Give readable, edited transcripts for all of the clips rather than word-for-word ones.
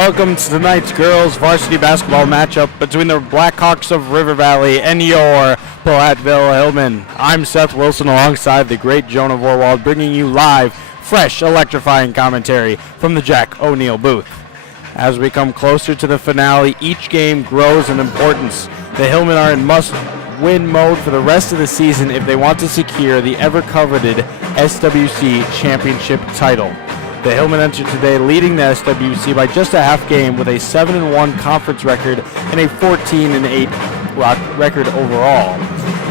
welcome to tonight's girls varsity basketball matchup between the Blackhawks of River Valley and your Platteville Hillmen. I'm Seth Wilson alongside the great Jonah Vorwald, bringing you live, fresh, electrifying commentary from the Jack O'Neill booth. As we come closer to the finale, each game grows in importance. The Hillmen are in must-win mode for the rest of the season if they want to secure the ever-coveted SWC championship title. The Hillmen entered today leading the SWC by just a half game with a 7-1 conference record and a 14-8 record overall.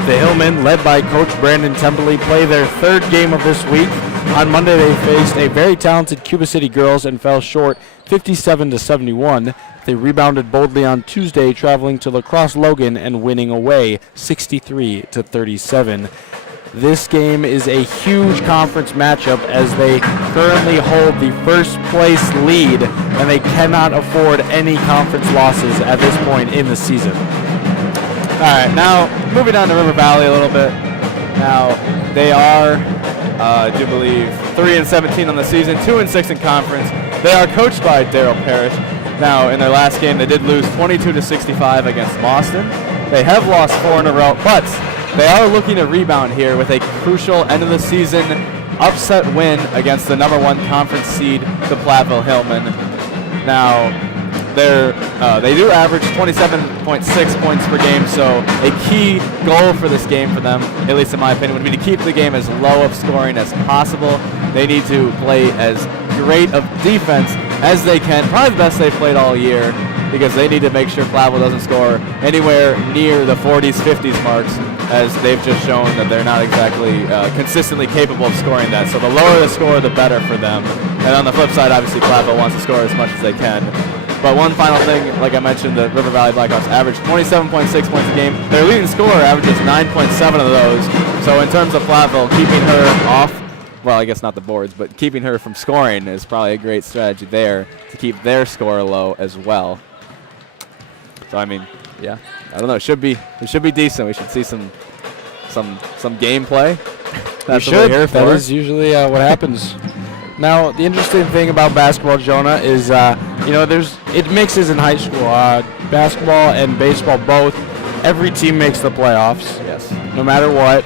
The Hillmen, led by Coach Brandon Templey, play their third game of this week. On Monday, they faced a very talented Cuba City girls and fell short 57-71. They rebounded boldly on Tuesday, traveling to La Crosse Logan and winning away 63-37. This game is a huge conference matchup as they currently hold the first place lead, and they cannot afford any conference losses at this point in the season. All right, now moving on to River Valley a little bit. Now they are, I do believe, 3-17 on the season, 2-6 in conference. They are coached by Daryl Parrish. Now in their last game, they did lose 22-65 against Boston. They have lost 4 in a row, but they are looking to rebound here with a crucial end of the season upset win against the #1 conference seed, the Platteville Hillmen. Now, they do average 27.6 points per game, so a key goal for this game for them, at least in my opinion, would be to keep the game as low of scoring as possible. They need to play as great of defense as they can, probably the best they've played all year, because they need to make sure Platteville doesn't score anywhere near the 40s, 50s marks, as they've just shown that they're not exactly consistently capable of scoring that. So the lower the score, the better for them. And on the flip side, obviously, Platteville wants to score as much as they can. But one final thing, like I mentioned, the River Valley Blackhawks average 27.6 points a game. Their leading scorer averages 9.7 of those. So in terms of Platteville, keeping her off, well, I guess not the boards, but keeping her from scoring is probably a great strategy there to keep their score low as well. So I mean, yeah, I don't know. It should be decent. We should see some gameplay. That's what we're here for. That is usually what happens. Now, the interesting thing about basketball, Jonah, is it mixes in high school. Basketball and baseball both. Every team makes the playoffs. Yes. No matter what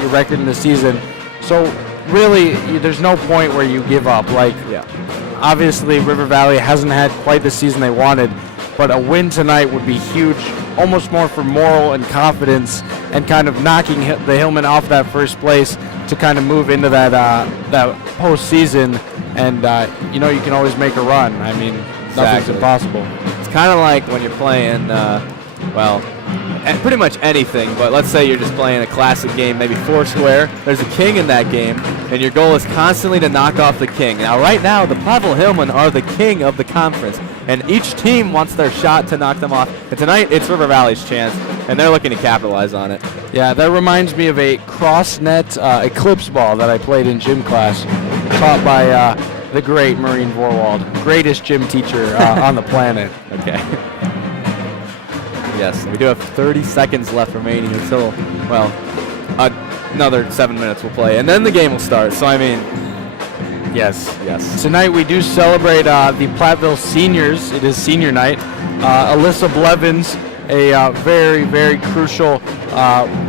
your record in the season. So really, there's no point where you give up. Obviously, River Valley hasn't had quite the season they wanted. But a win tonight would be huge, almost more for moral and confidence, and kind of knocking the Hillmen off that first place to kind of move into that postseason. And you can always make a run. I mean, nothing's impossible. It's kind of like when you're playing, pretty much anything. But let's say you're just playing a classic game, maybe Foursquare. There's a king in that game, and your goal is constantly to knock off the king. Now, right now, the Platteville Hillmen are the king of the conference, and each team wants their shot to knock them off. And tonight, it's River Valley's chance, and they're looking to capitalize on it. Yeah, that reminds me of a cross-net eclipse ball that I played in gym class, taught by the great Maureen Vorwald, greatest gym teacher on the planet. Okay. Yes, we do have 30 seconds left remaining until, another 7 minutes we'll play, and then the game will start. So, I mean, yes. Tonight we do celebrate the Platteville seniors. It is senior night. Alyssa Blevins, a very, very crucial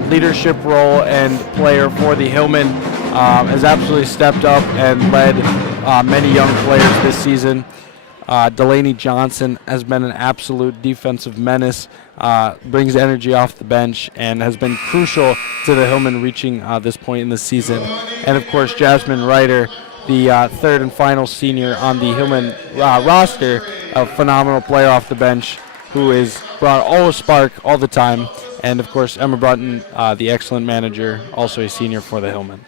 leadership role and player for the Hillmen, has absolutely stepped up and led many young players this season. Delaney Johnson has been an absolute defensive menace, brings energy off the bench, and has been crucial to the Hillmen reaching this point in the season. And, of course, Jasmine Ryder, the third and final senior on the Hillmen roster, a phenomenal player off the bench who is brought all a spark all the time. And, of course, Emma Brunton, the excellent manager, also a senior for the Hillmen.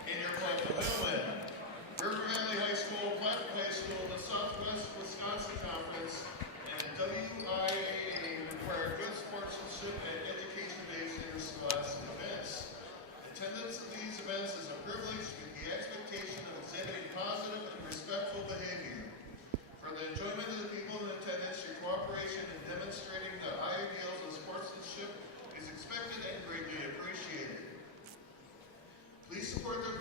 Please support the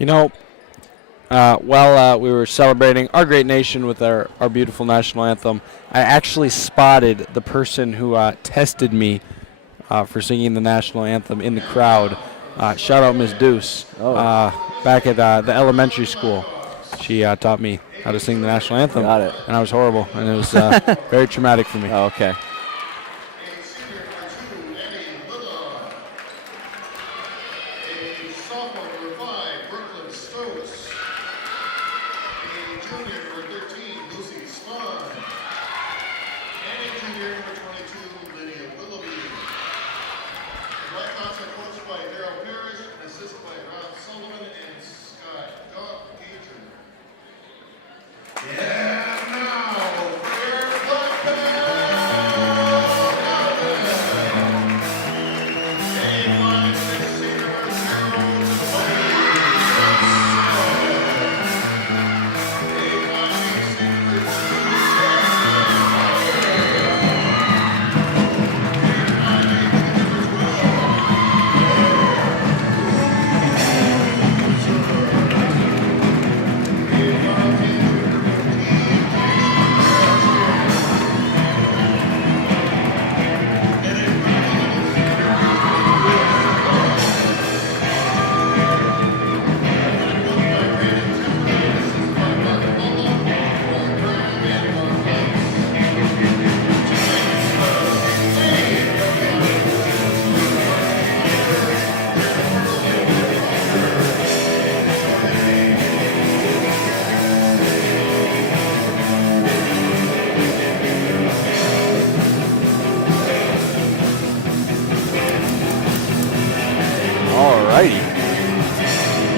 You know, while we were celebrating our great nation with our beautiful national anthem, I actually spotted the person who tested me for singing the national anthem in the crowd. Shout out Ms. Deuce, back at the elementary school. She taught me how to sing the national anthem. Got it. And I was horrible, and it was very traumatic for me. Oh, okay.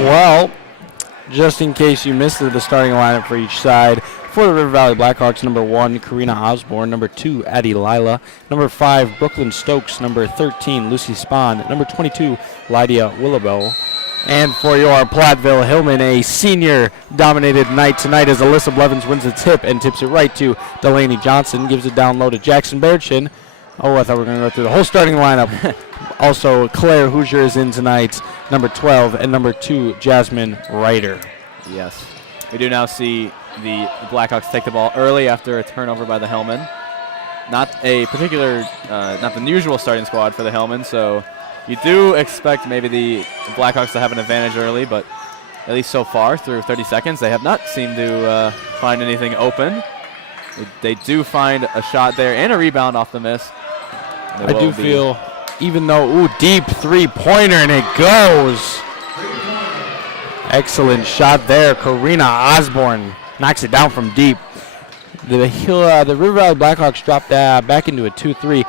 Well, just in case you missed the starting lineup for each side, for the River Valley Blackhawks, number 1, Karina Osborne, number 2, Addie Lila, number 5, Brooklyn Stokes, number 13, Lucy Spahn, number 22, Lydia Willabo. And for your Platteville Hillman, a senior-dominated night tonight as Alyssa Blevins wins the tip and tips it right to Delaney Johnson, gives it down low to Jackson Bairdchin. Oh, I thought we were going to go through the whole starting lineup. Also, Claire Hoosier is in tonight, number 12, and number 2, Jasmine Ryder. Yes. We do now see the Blackhawks take the ball early after a turnover by the Hillmen. Not a particular, not the usual starting squad for the Hillmen, so you do expect maybe the Blackhawks to have an advantage early, but at least so far, through 30 seconds, they have not seemed to find anything open. They do find a shot there and a rebound off the miss. I do feel, even though, deep three-pointer, and it goes. Excellent shot there. Karina Osborne knocks it down from deep. The River Valley Blackhawks dropped back into a 2-3.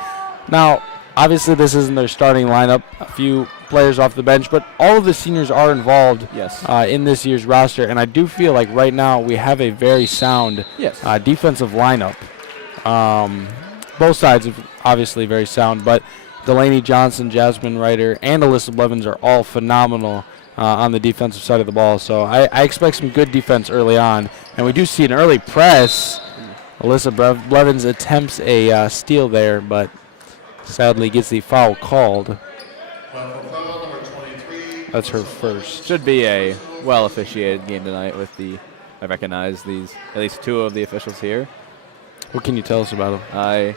Now, obviously, this isn't their starting lineup. A few players off the bench, but all of the seniors are involved in this year's roster, and I do feel like right now we have a very sound defensive lineup. Both sides are obviously very sound, but Delaney Johnson, Jasmine Ryder, and Alyssa Blevins are all phenomenal on the defensive side of the ball. So I expect some good defense early on, and we do see an early press. Alyssa Blevins attempts a steal there, but sadly gets the foul called. That's her first. Should be a well-officiated game tonight with I recognize at least two of the officials here. What can you tell us about them? I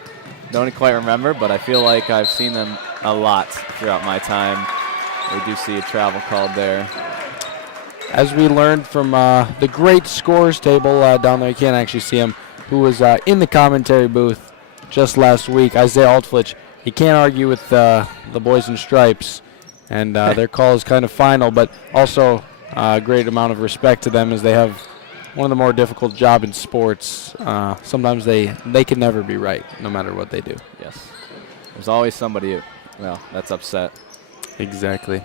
don't quite remember, but I feel like I've seen them a lot throughout my time. We do see a travel called there. As we learned from the great scores table down there, you can't actually see him, who was in the commentary booth just last week, Isaiah Altflich. He can't argue with the boys in stripes, and their call is kind of final, but also a great amount of respect to them as they have one of the more difficult jobs in sports. Sometimes they can never be right, no matter what they do. Yes. There's always somebody, that's upset. Exactly.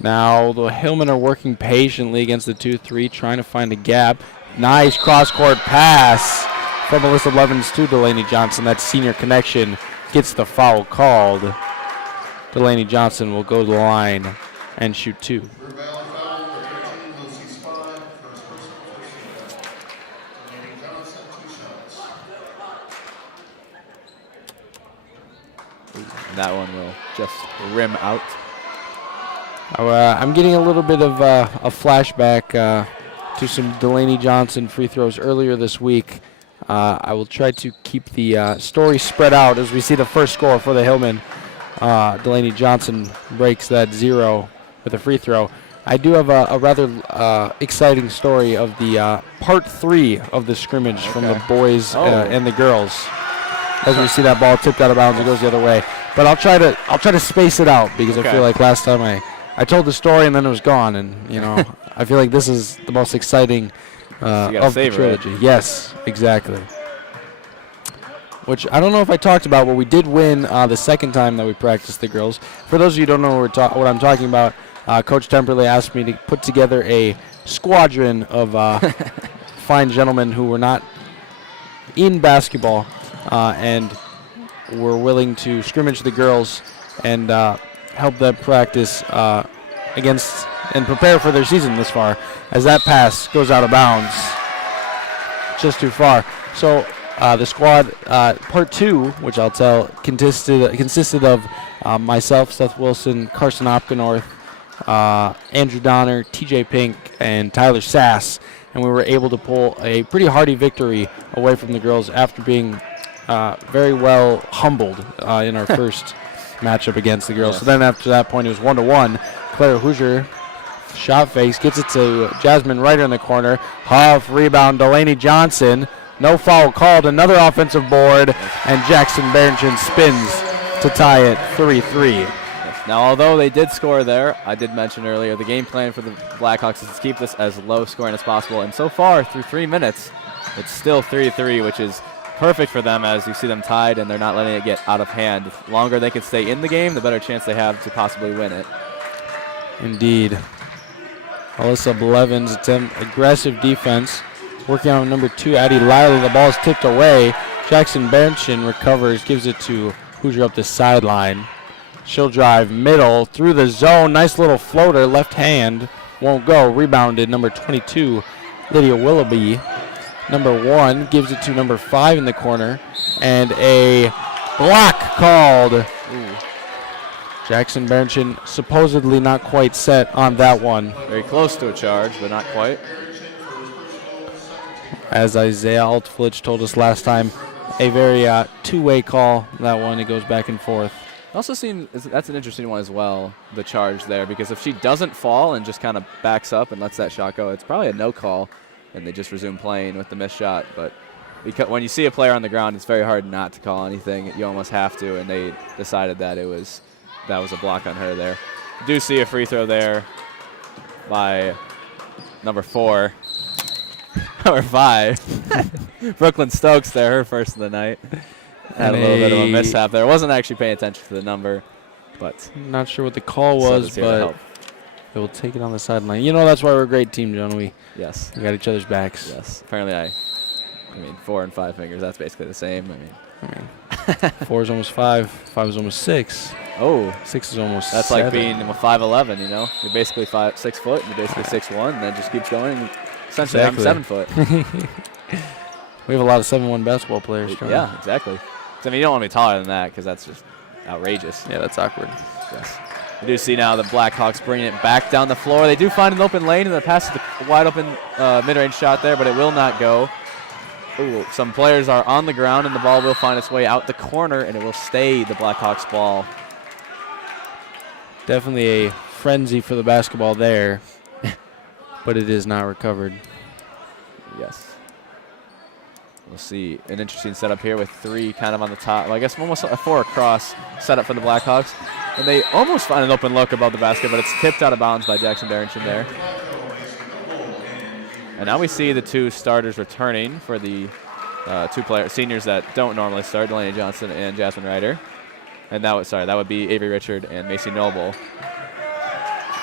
Now the Hillmen are working patiently against the 2-3, trying to find a gap. Nice cross-court pass from Alyssa Blevins to Delaney Johnson. That senior connection gets the foul called. Delaney Johnson will go to the line and shoot 2. That one will just rim out. I'm getting a little bit of a flashback to some Delaney Johnson free throws earlier this week. I will try to keep the story spread out as we see the first score for the Hillmen. Delaney Johnson breaks that 0 with a free throw. I do have a rather exciting story of the part 3 of the scrimmage from the boys and the girls. As we see that ball tipped out of bounds, it goes the other way. But I'll try to space it out because I feel like last time I told the story and then it was gone, and I feel like this is the most exciting of the trilogy. Yes, exactly. Which I don't know if I talked about, but we did win the second time that we practiced the girls. For those of you who don't know what I'm talking about, Coach Temperley asked me to put together a squadron of fine gentlemen who were not in basketball and were willing to scrimmage the girls and help them practice against and prepare for their season this far, as that pass goes out of bounds just too far. So the squad, part 2, which I'll tell, consisted of myself, Seth Wilson, Carson Opgenorth, Andrew Donner, TJ Pink, and Tyler Sass, and we were able to pull a pretty hearty victory away from the girls after being very well humbled in our first matchup against the girls. So then after that point, it was 1-1. Claire Hoosier, shot fakes, gets it to Jasmine Ryder in the corner. Huff, rebound, Delaney Johnson. No foul called. Another offensive board, and Jackson Barrington spins to tie it 3-3. Now, although they did score there, I did mention earlier, the game plan for the Blackhawks is to keep this as low scoring as possible. And so far, through 3 minutes, it's still 3-3, which is perfect for them as you see them tied and they're not letting it get out of hand. The longer they can stay in the game, the better chance they have to possibly win it. Indeed. Alyssa Blevins, aggressive defense. Working on number 2, Addie Lila. The ball is tipped away. Jackson Barrington recovers, gives it to Hoosier up the sideline. She'll drive middle through the zone. Nice little floater, left hand. Won't go. Rebounded, number 22, Lydia Willoughby. Number 1 gives it to number 5 in the corner. And a block called. Ooh. Jackson Barrington supposedly not quite set on that one. Very close to a charge, but not quite. As Isaiah Altflich told us last time, a very two-way call, that one. It goes back and forth. Also seems that's an interesting one as well, the charge there, because if she doesn't fall and just kind of backs up and lets that shot go, it's probably a no call, and they just resume playing with the missed shot. But because when you see a player on the ground, it's very hard not to call anything. You almost have to, and they decided that that was a block on her there. Do see a free throw there by number 4. Number 5. Brooklyn Stokes there, her first of the night. Had a little bit of a mishap there. Wasn't actually paying attention to the number, but not sure what the call was, but they will take it on the sideline. That's why we're a great team, John. We got each other's backs. Yes. Apparently, I mean, 4 and 5 fingers. That's basically the same. I mean, 4 is almost 5. 5 is almost 6. Oh, 6 is almost. That's 7. like being 5'11". You're basically 6 foot, and you're basically 6'1", and then just keeps going. Essentially, I'm 7 foot. We have a lot of 7'1" basketball players. Yeah, exactly. I mean, you don't want to be taller than that because that's just outrageous. Yeah, that's awkward. Yes. We do see now the Blackhawks bringing it back down the floor. They do find an open lane, and the pass is a wide open mid-range shot there, but it will not go. Ooh, some players are on the ground, and the ball will find its way out the corner, and it will stay the Blackhawks ball. Definitely a frenzy for the basketball there, but it is not recovered. Yes. We'll see an interesting setup here with 3 kind of on the top. Well, I guess almost a 4 across setup for the Blackhawks. And they almost find an open look above the basket, but it's tipped out of bounds by Jackson Barrington there. And now we see the 2 starters returning for the 2 seniors that don't normally start, Delaney Johnson and Jasmine Ryder. And that would be Avery Richard and Macy Noble.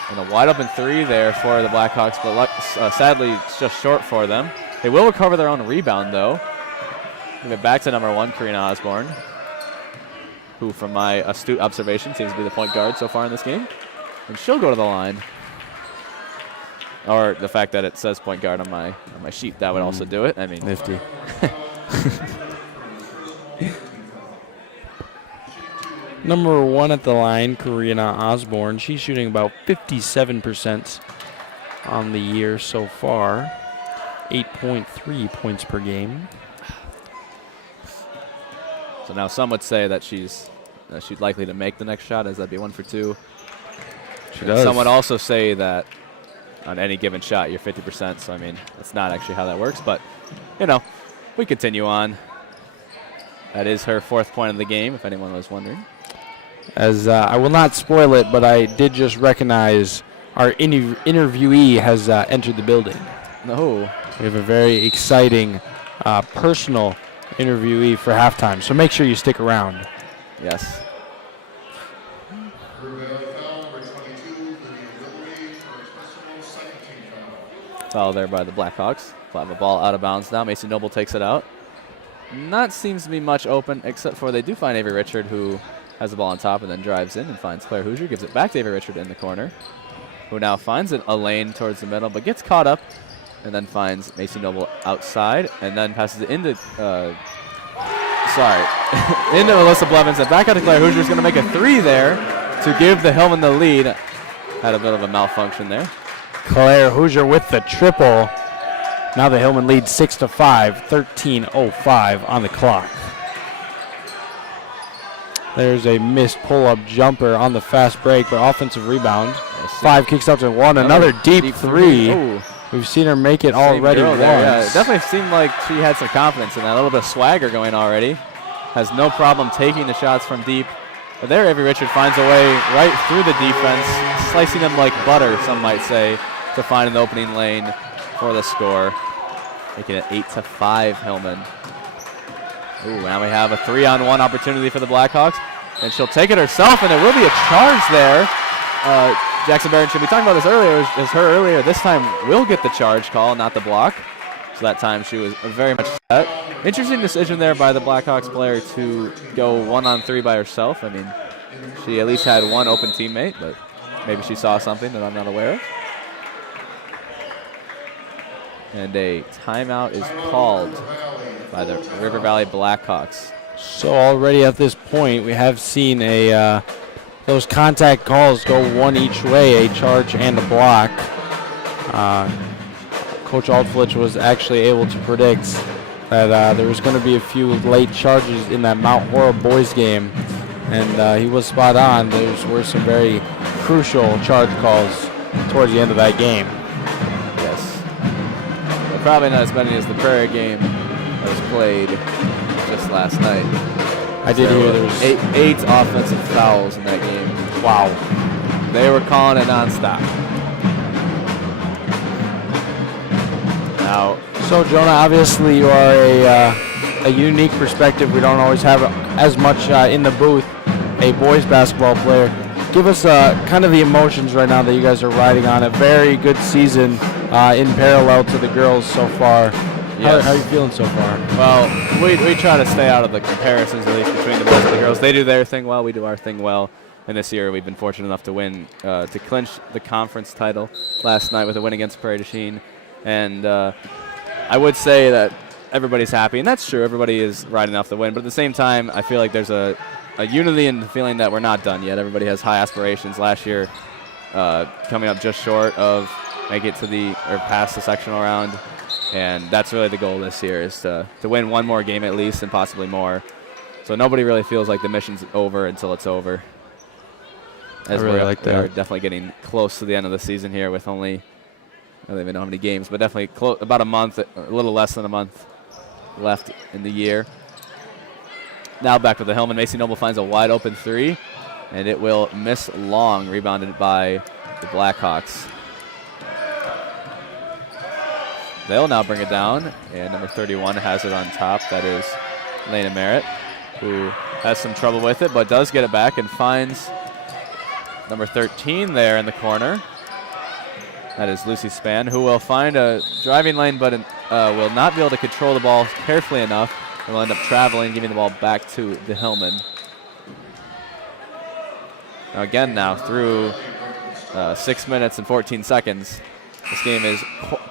And a wide open 3 there for the Blackhawks, but sadly it's just short for them. They will recover their own rebound, though. Give it back to number 1, Karina Osborne, who, from my astute observation, seems to be the point guard so far in this game. And she'll go to the line. Or the fact that it says point guard on my sheet, that would also do it. I mean, nifty. Number 1 at the line, Karina Osborne. She's shooting about 57% on the year so far. 8.3 points per game. So now some would say that she's likely to make the next shot, as that'd be 1 for 2. She does. Some would also say that on any given shot, you're 50%. So, I mean, that's not actually how that works. But, you know, we continue on. That is her 4th point of the game, if anyone was wondering. As I will not spoil it, but I did just recognize our interviewee has entered the building. No. We have a very exciting personal interviewee for halftime, so make sure you stick around. Yes. Foul there by the Blackhawks. We'll have a ball out of bounds now. Macy Noble takes it out. Not seems to be much open, except for they do find Avery Richard, who has the ball on top and then drives in and finds Claire Hoosier. Gives it back to Avery Richard in the corner, who now finds a lane towards the middle, but gets caught up and then finds Macy Noble outside and then passes it into, into Melissa Blevins. And back out to Claire Hoosier, who's going to make a 3 there to give the Hillman the lead. Had a bit of a malfunction there. Claire Hoosier with the triple. Now the Hillman leads 6-5, 13:05 on the clock. There's a missed pull-up jumper on the fast break, but offensive rebound. 5 kicks out to 1. Another deep 3. Ooh. We've seen her make it already once. Yeah, it definitely seemed like she had some confidence in that. A little bit of swagger going already. Has no problem taking the shots from deep. But there, Avery Richard finds a way right through the defense, slicing them like butter, some might say, to find an opening lane for the score. Making it 8-5 Hillman. Ooh, now we have a 3-on-1 opportunity for the Blackhawks. And she'll take it herself, and it will be a charge there. Jackson Barron should be talking about this earlier. As her earlier, this time will get the charge call, not the block. So that time she was very much set. Interesting decision there by the Blackhawks player to go 1-on-3 by herself. I mean, she at least had one open teammate, but maybe she saw something that I'm not aware of. And a timeout is called by the River Valley Blackhawks. So already at this point, we have seen those contact calls go one each way, a charge and a block. Coach Altflich was actually able to predict that there was going to be a few late charges in that Mount Horror boys game, and he was spot on. There were some very crucial charge calls towards the end of that game. Yes. But probably not as many as the Prairie game that was played just last night. I did hear there was eight offensive fouls in that game. Wow. They were calling it nonstop. Now, so Jonah, obviously you are a unique perspective. We don't always have as much in the booth. A boys basketball player. Give us kind of the emotions right now that you guys are riding on a very good season in parallel to the girls so far. Yes. How are you feeling so far? Well, we try to stay out of the comparisons, at least between the boys and the girls. They do their thing well, we do our thing well. And this year we've been fortunate enough to win, to clinch the conference title last night with a win against Prairie du Chien. And I would say that everybody's happy, and that's true. Everybody is riding off the win. But at the same time, I feel like there's a unity in the feeling that we're not done yet. Everybody has high aspirations. Last year, coming up just short of make it to past the sectional round. And that's really the goal this year, is to win one more game at least and possibly more. So nobody really feels like the mission's over until it's over. As I really like that. We're definitely getting close to the end of the season here with only, I don't even know how many games, but definitely about a month, a little less than a month left in the year. Now back with the Hillman. Macy Noble finds a wide open 3, and it will miss long, rebounded by the Blackhawks. They'll now bring it down, and number 31 has it on top. That is Lena Merritt, who has some trouble with it, but does get it back and finds number 13 there in the corner. That is Lucy Spann, who will find a driving lane, but will not be able to control the ball carefully enough, and will end up traveling, giving the ball back to the Hillman. Now again, through 6 minutes and 14 seconds, this game is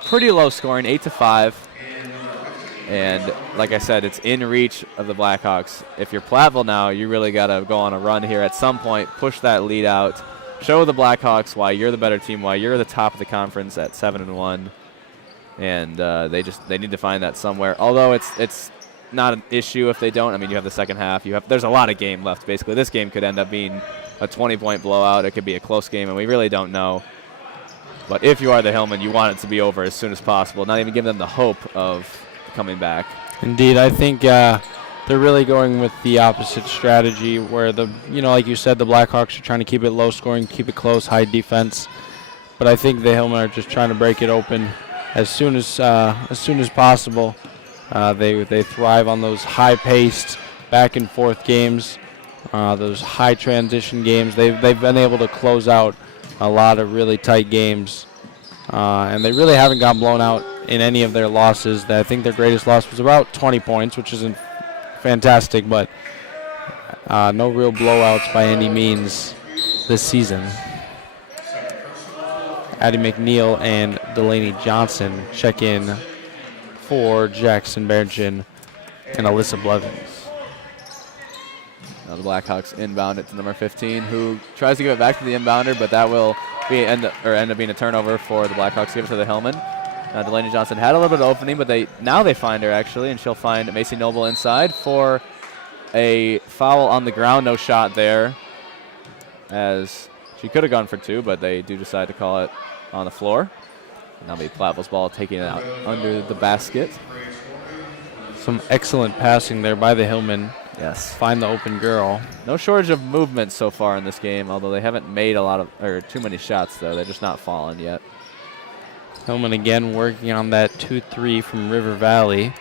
pretty low scoring, 8-5. And like I said, it's in reach of the Blackhawks. If you're Platteville now, you really got to go on a run here at some point, push that lead out, show the Blackhawks why you're the better team, why you're the top of the conference at 7-1. And they need to find that somewhere. Although it's not an issue if they don't. I mean, you have the second half. There's a lot of game left. Basically, this game could end up being a 20-point blowout. It could be a close game, and we really don't know. But if you are the Hillman, you want it to be over as soon as possible. Not even give them the hope of coming back. Indeed, I think they're really going with the opposite strategy, where like you said, the Blackhawks are trying to keep it low scoring, keep it close, high defense. But I think the Hillmen are just trying to break it open as soon as possible. They thrive on those high-paced, back-and-forth games, those high transition games. They've been able to close out a lot of really tight games, and they really haven't gotten blown out in any of their losses. I think their greatest loss was about 20 points, which isn't fantastic, but no real blowouts by any means this season. Addie McNeil and Delaney Johnson check in for Jackson Bergen and Alyssa Blevins. Now the Blackhawks inbound it to number 15, who tries to give it back to the inbounder, but that will end up being a turnover for the Blackhawks. Give it to the Hillman. Delaney Johnson had a little bit of opening, but they find her actually, and she'll find Macy Noble inside for a foul on the ground. No shot there, as she could have gone for 2, but they do decide to call it on the floor. And that'll be Platteville's ball, taking it out under the basket. Some excellent passing there by the Hillmen. Yes. Find the open girl. No shortage of movement so far in this game, although they haven't made too many shots though. They're just not falling yet. Hillman again working on that 2-3 from River Valley.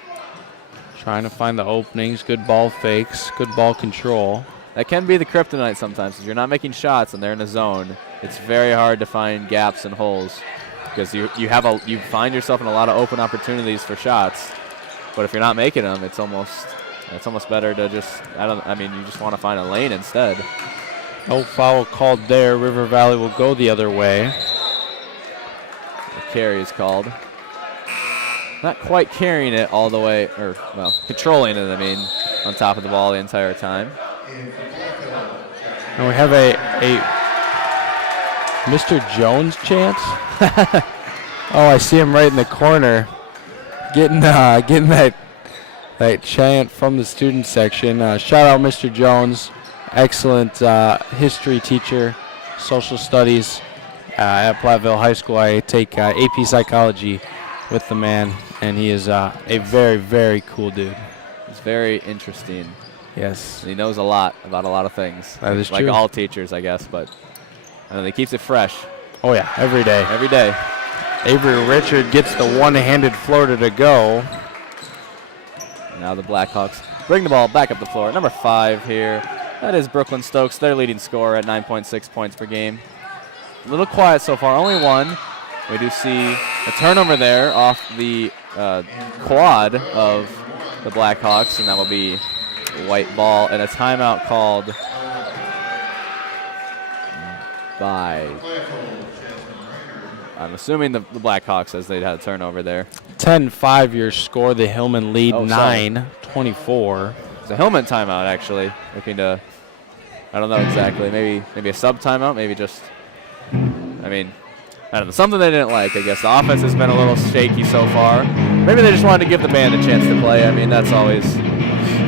Trying to find the openings, good ball fakes, good ball control. That can be the kryptonite sometimes. If you're not making shots and they're in a zone, it's very hard to find gaps and holes, because you find yourself in a lot of open opportunities for shots. But if you're not making them, it's almost better to you just want to find a lane instead. No foul called there. River Valley will go the other way. The carry is called. Not quite carrying it all the way, controlling it, on top of the ball the entire time. And we have a Mr. Jones chant. Oh, I see him right in the corner, getting that chant from the student section. Shout out Mr. Jones, excellent history teacher, social studies at Platteville High School. I take AP psychology with the man, and he is a very, very cool dude. He's very interesting. Yes. And he knows a lot about a lot of things. That is like true. all teachers, I guess, but he keeps it fresh. Oh, yeah, every day. Every day. Avery Richard gets the one-handed floater to go. Now the Blackhawks bring the ball back up the floor. Number 5 here. That is Brooklyn Stokes, their leading scorer at 9.6 points per game. A little quiet so far, only 1. We do see a turnover there off the quad of the Blackhawks, and that will be a white ball and a timeout called by, I'm assuming the Blackhawks, as they had a turnover there. 10-5 your score. The Hillman lead 9-24. It's a Hillman timeout, actually. Looking to, I don't know exactly. Maybe a sub timeout. Maybe just, I don't know. Something they didn't like, I guess. The offense has been a little shaky so far. Maybe they just wanted to give the band a chance to play. That's always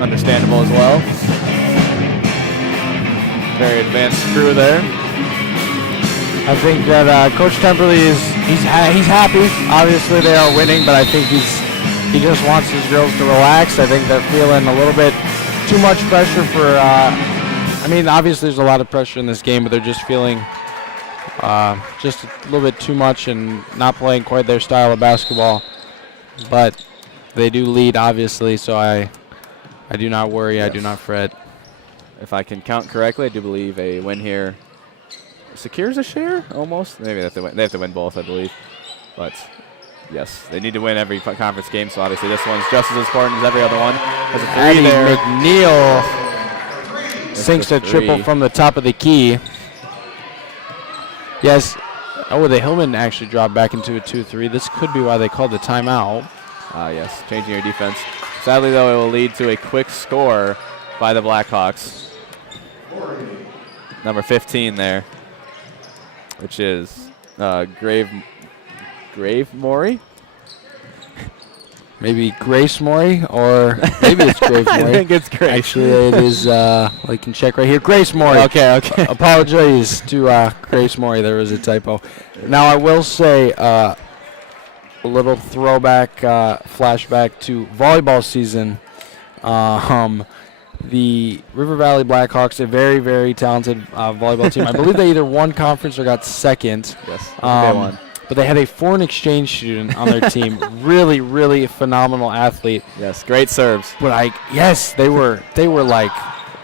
understandable as well. Very advanced crew there. I think that Coach Temperley he's happy. Obviously they are winning, but I think he just wants his girls to relax. I think they're feeling a little bit too much pressure for. Obviously there's a lot of pressure in this game, but they're just feeling just a little bit too much and not playing quite their style of basketball. But they do lead, obviously, so I do not worry. Yes. I do not fret. If I can count correctly, I do believe a win here secures a share, almost. Maybe they have to win both, I believe. But, yes, they need to win every conference game, so obviously this one's just as important as every other one. There's a 3 there. McNeil sinks a triple from the top of the key. Yes. Oh, the Hillman actually dropped back into a 2-3. This could be why they called the timeout. Yes, changing your defense. Sadly, though, it will lead to a quick score by the Blackhawks. Number 15 there, which is Grave Morey? Maybe Grace Morey, or maybe it's Grace Morey. I think it's Grace. Actually, it is, we can check right here. Grace Morey. Okay. Apologize to Grace Morey. There was a typo. Now, I will say a little throwback, flashback to volleyball season. The River Valley Blackhawks, a very, very talented volleyball team. I believe they either won conference or got second. Yes, they won. But they had a foreign exchange student on their team. Really, really phenomenal athlete. Yes, great serves. But they were like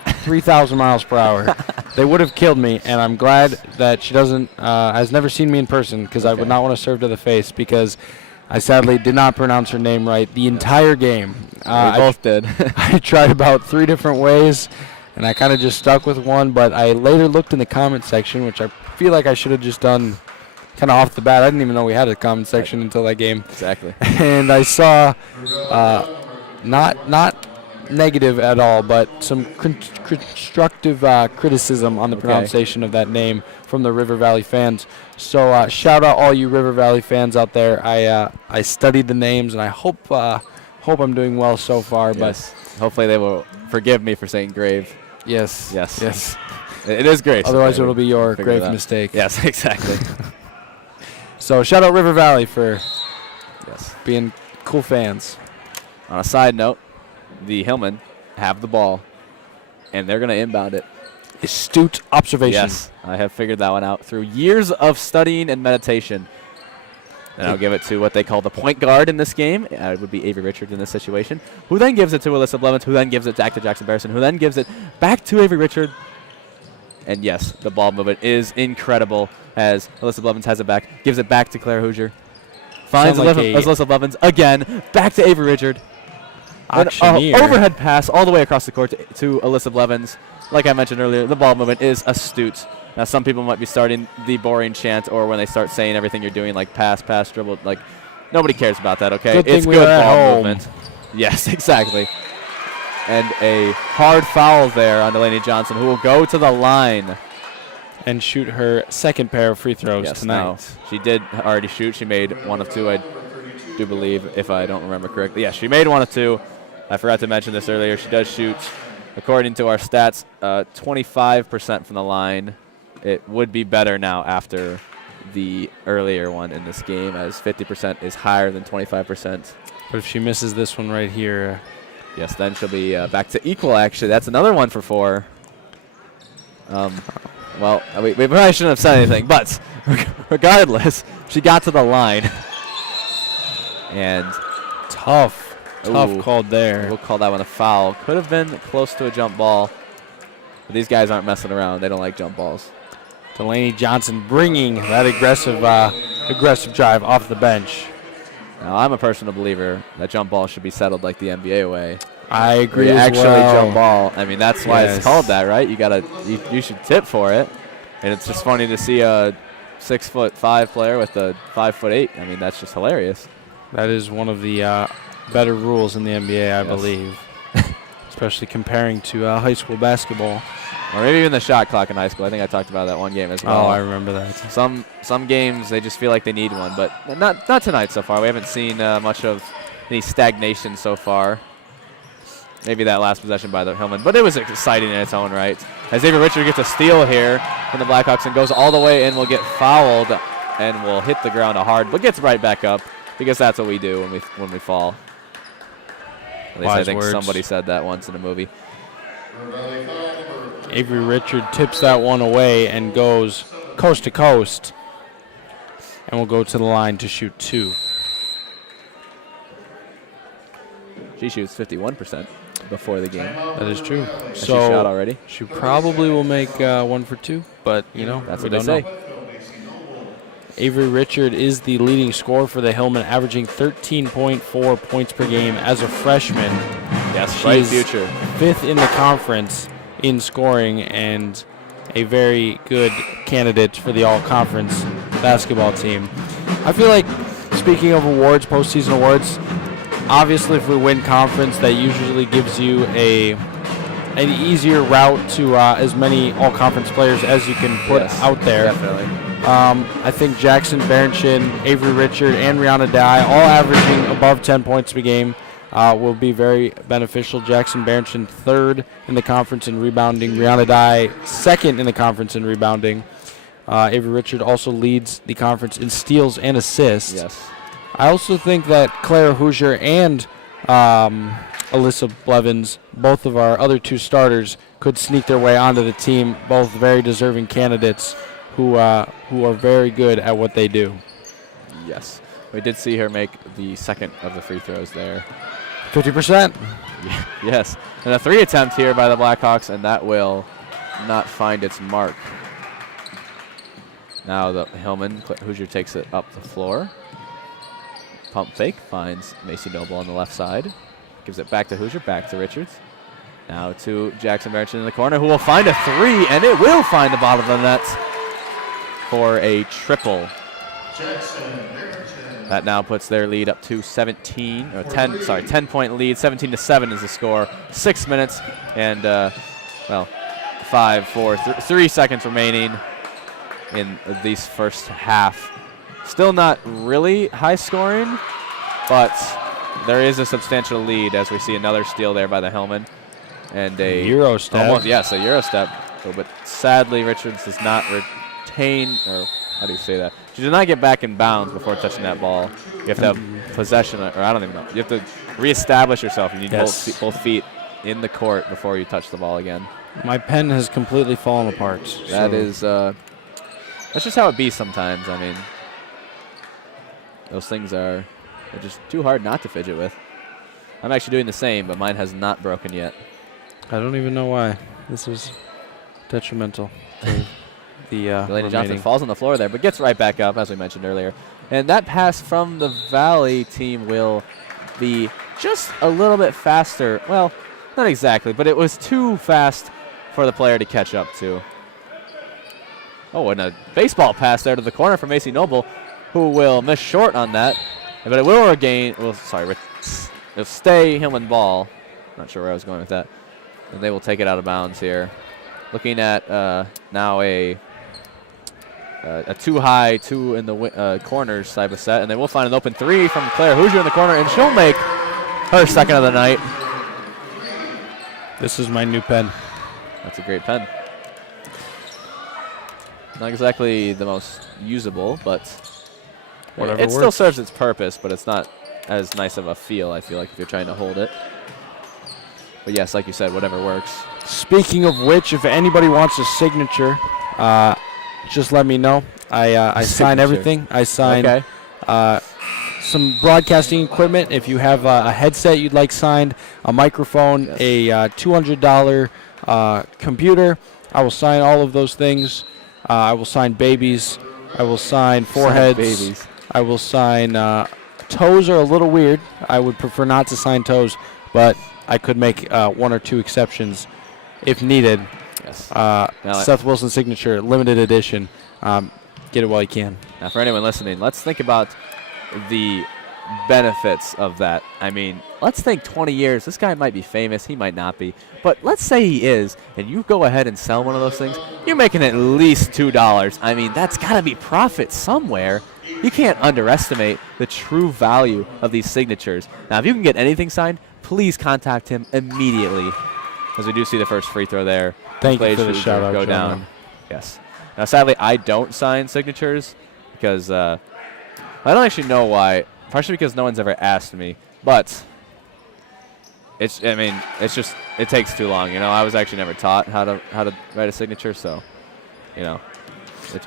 3,000 miles per hour. They would have killed me, and I'm glad that she has never seen me in person, because I would not want to serve to the face, because I sadly did not pronounce her name right the entire game. We both did. I tried about 3 different ways, and I kind of just stuck with one, but I later looked in the comment section, which I feel like I should have just done kind of off the bat. I didn't even know we had a comment section until that game. Exactly. And I saw not negative at all, but some constructive criticism on the pronunciation of that name from the River Valley fans. So shout out all you River Valley fans out there. I studied the names, and I hope I'm doing well so far. Yes. But hopefully they will forgive me for saying Grave. Yes. It is Grace. Otherwise, it'll be your grave mistake. Yes, exactly. So shout out River Valley for being cool fans. On a side note, the Hillmen have the ball, and they're going to inbound it. Astute observation. Yes, I have figured that one out through years of studying and meditation. And I'll give it to what they call the point guard in this game. It would be Avery Richards in this situation, who then gives it to Alyssa Blevins, who then gives it back to Jackson Barrison, who then gives it back to Avery Richards. And yes, the ball movement is incredible as Alyssa Blevins has it back, gives it back to Claire Hoosier. Finds Alyssa Blevins again, back to Avery Richards. Overhead pass all the way across the court to Alyssa Blevins. Like I mentioned earlier, the ball movement is astute. Now, some people might be starting the boring chant, or when they start saying everything you're doing, like pass, dribble, like nobody cares about that, okay? It's good ball movement. Yes, exactly. And a hard foul there on Delaney Johnson, who will go to the line and shoot her second pair of free throws tonight. No, she did already shoot. She made 1 of 2, I do believe, if I don't remember correctly. Yeah, she made 1 of 2. I forgot to mention this earlier. She does shoot, according to our stats, 25% from the line. It would be better now after the earlier one in this game, as 50% is higher than 25%. But if she misses this one right here, yes, then she'll be back to equal, actually. That's another 1 for 4. Well, we probably shouldn't have said anything, but regardless, she got to the line. And tough called there. We'll call that one a foul. Could have been close to a jump ball. But these guys aren't messing around. They don't like jump balls. Delaney Johnson bringing that aggressive drive off the bench. Now, I'm a personal believer that jump ball should be settled like the NBA way. I agree as actually well. Jump ball. I mean, that's why it's called that, right? You should tip for it. And it's just funny to see a 6'5" player with a 5'8". I mean, that's just hilarious. That is one of the better rules in the NBA, I believe, especially comparing to high school basketball. Or maybe even the shot clock in high school. I think I talked about that one game as well. Oh, I remember that. Some games, they just feel like they need one, but not tonight so far. We haven't seen much of any stagnation so far. Maybe that last possession by the Hillmen, but it was exciting in its own right. As Avery Richards gets a steal here from the Blackhawks and goes all the way in, will get fouled and will hit the ground hard, but gets right back up, because that's what we do when we fall. At least I think somebody said that once in a movie. Avery Richard tips that one away and goes coast to coast, and will go to the line to shoot 2. She shoots 51% before the game. That is true. So she shot already. She probably will make 1 for 2, but that's what they say. Avery Richard is the leading scorer for the Hillmen, averaging 13.4 points per game as a freshman. Yes, bright future. 5th in the conference in scoring, and a very good candidate for the all-conference basketball team. I feel like, speaking of awards, postseason awards, obviously, if we win conference, that usually gives you an easier route to as many all-conference players as you can put out there. Definitely. I think Jackson Berenchin, Avery Richard, and Rihanna Dye, all averaging above 10 points per game, will be very beneficial. Jackson Berenchin third in the conference in rebounding. Rihanna Dye second in the conference in rebounding. Avery Richard also leads the conference in steals and assists. Yes. I also think that Claire Hoosier and Alyssa Blevins, both of our other two starters, could sneak their way onto the team. Both very deserving candidates who are very good at what they do. Yes. We did see her make the second of the free throws there. 50%. Yes. And a 3 attempt here by the Blackhawks, and that will not find its mark. Now the Hillman, Hoosier takes it up the floor. Pump fake, finds Macy Noble on the left side. Gives it back to Hoosier, back to Richards. Now to Jackson Berenchin in the corner, who will find a 3, and it will find the bottom of the net for a triple. That now puts their lead up to 10-point lead. 17-7 is the score. 6 minutes and, 5, 4, 3 seconds remaining in this first half. Still not really high scoring, but there is a substantial lead as we see another steal there by the Hillman. And a Euro step. Yes, a Euro step. So, but sadly, Richards does not retain, or how do you say that? She did not get back in bounds before touching that ball. You have to have possession, or I don't even know. You have to reestablish yourself. You need both feet in the court before you touch the ball again. My pen has completely fallen apart. That is, that's just how it be sometimes. I mean, those things are just too hard not to fidget with. I'm actually doing the same, but mine has not broken yet. I don't even know why. This is detrimental to the Delaney Johnson falls on the floor there, but gets right back up, as we mentioned earlier. And that pass from the Valley team will be just a little bit faster. Well, not exactly, but it was too fast for the player to catch up to. Oh, and a baseball pass there to the corner from Macy Noble, who will miss short on that. But it will regain, it'll stay Hillman ball. Not sure where I was going with that. And they will take it out of bounds here. Looking at now a two high, two in the corners type of set. And they will find an open 3 from Claire Hoosier in the corner, and she'll make her second of the night. This is my new pen. That's a great pen. Not exactly the most usable, but it still serves its purpose, but it's not as nice of a feel, I feel like, if you're trying to hold it. But yes, like you said, whatever works. Speaking of which, if anybody wants a signature, just let me know. I sign everything. I sign some broadcasting equipment. If you have a headset you'd like signed, a microphone, a $200 computer, I will sign all of those things. I will sign babies. I will sign foreheads. Babies. I will sign toes are a little weird. I would prefer not to sign toes, but I could make 1 or 2 exceptions if needed. Yes. Seth Wilson signature, limited edition. Get it while you can. Now, for anyone listening, let's think about the benefits of that. I mean, let's think 20 years. This guy might be famous. He might not be. But let's say he is, and you go ahead and sell one of those things. You're making at least $2. I mean, that's got to be profit somewhere. You can't underestimate the true value of these signatures. Now, if you can get anything signed, please contact him immediately, because we do see the first free throw there. Thank you for the shout-out, go down. Yes. Now, sadly, I don't sign signatures because I don't actually know why. Partially because no one's ever asked me, but it takes too long. You know, I was actually never taught how to write a signature, so you know,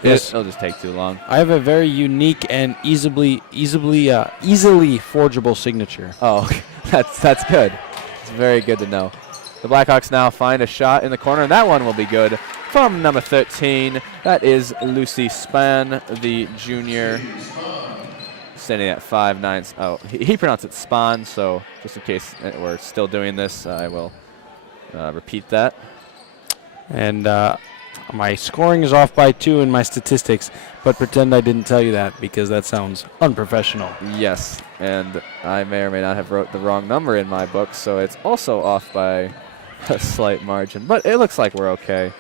it'll just take too long. I have a very unique and easily forgeable signature. Oh, that's good. It's very good to know. The Blackhawks now find a shot in the corner, and that one will be good from number 13. That is Lucy Span, the junior. Standing at 5'9". Oh, he pronounced it Spawn, so just in case we're still doing this, I will repeat that. And My scoring is off by 2 in my statistics, but pretend I didn't tell you that because that sounds unprofessional. Yes, and I may or may not have wrote the wrong number in my book, so it's also off by a slight margin. But it looks like we're okay.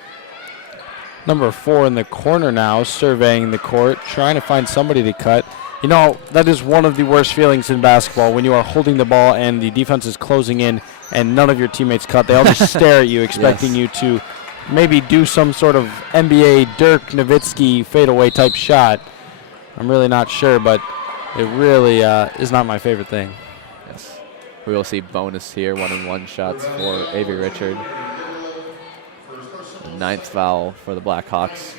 Number 4 in the corner now, surveying the court, trying to find somebody to cut. You know, that is one of the worst feelings in basketball when you are holding the ball and the defense is closing in and none of your teammates cut. They all just stare at you, expecting you to maybe do some sort of NBA Dirk Nowitzki fadeaway type shot. I'm really not sure, but it really is not my favorite thing. Yes. We will see bonus here, 1-on-1 shots for Avery Richard. The 9th foul for the Blackhawks.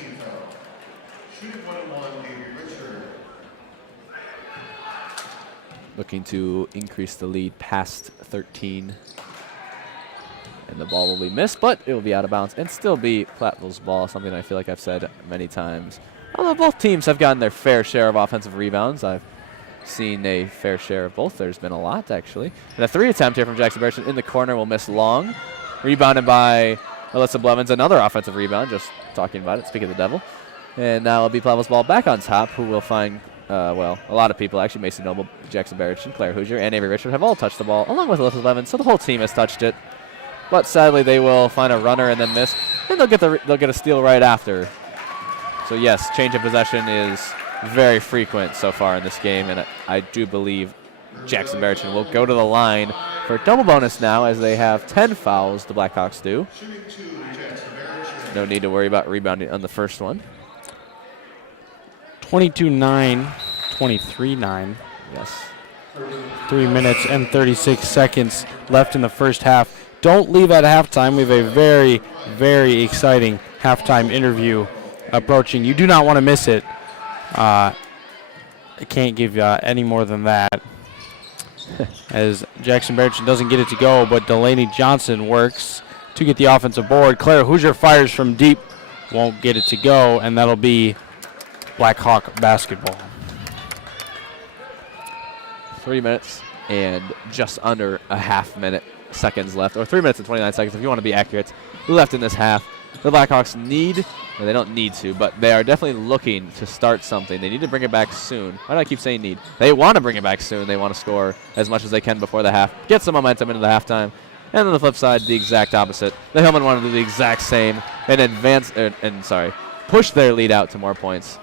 Looking to increase the lead past 13. And the ball will be missed, but it will be out of bounds and still be Platteville's ball, something I feel like I've said many times. Although both teams have gotten their fair share of offensive rebounds. I've seen a fair share of both. There's been a lot, actually. And a 3 attempt here from Jackson Bertrand in the corner will miss long. Rebounded by Alyssa Blevins, another offensive rebound, just talking about it, speaking of the devil. And now it'll be Platteville's ball back on top, who will find, well, a lot of people, actually, Mason Noble, Jackson Bertrand, Claire Hoosier, and Avery Richard have all touched the ball, along with Alyssa Blevins, so the whole team has touched it. But sadly, they will find a runner and then miss, and they'll get a steal right after. So yes, change of possession is very frequent so far in this game, and I do believe Jackson Bertrand will go to the line for a double bonus now, as they have 10 fouls. The Blackhawks do. No need to worry about rebounding on the first one. 22-9, 23-9. Yes. 3 minutes and 36 seconds left in the first half. Don't leave at halftime. We have a very, very exciting halftime interview approaching. You do not want to miss it. I can't give you any more than that. As Jackson Bertrand doesn't get it to go, but Delaney Johnson works to get the offensive board. Claire Hoosier fires from deep, won't get it to go, and that'll be Blackhawk basketball. 3 minutes and just under a half minute seconds left, or 3 minutes and 29 seconds if you want to be accurate, left in this half. The Blackhawks need, or they don't need to, but they are definitely looking to start something. They need to bring it back soon. Why do I keep saying need? They want to bring it back soon. They want to score as much as they can before the half, get some momentum into the halftime. And on the flip side, the exact opposite. The Hillmen want to do the exact same and push their lead out to more points.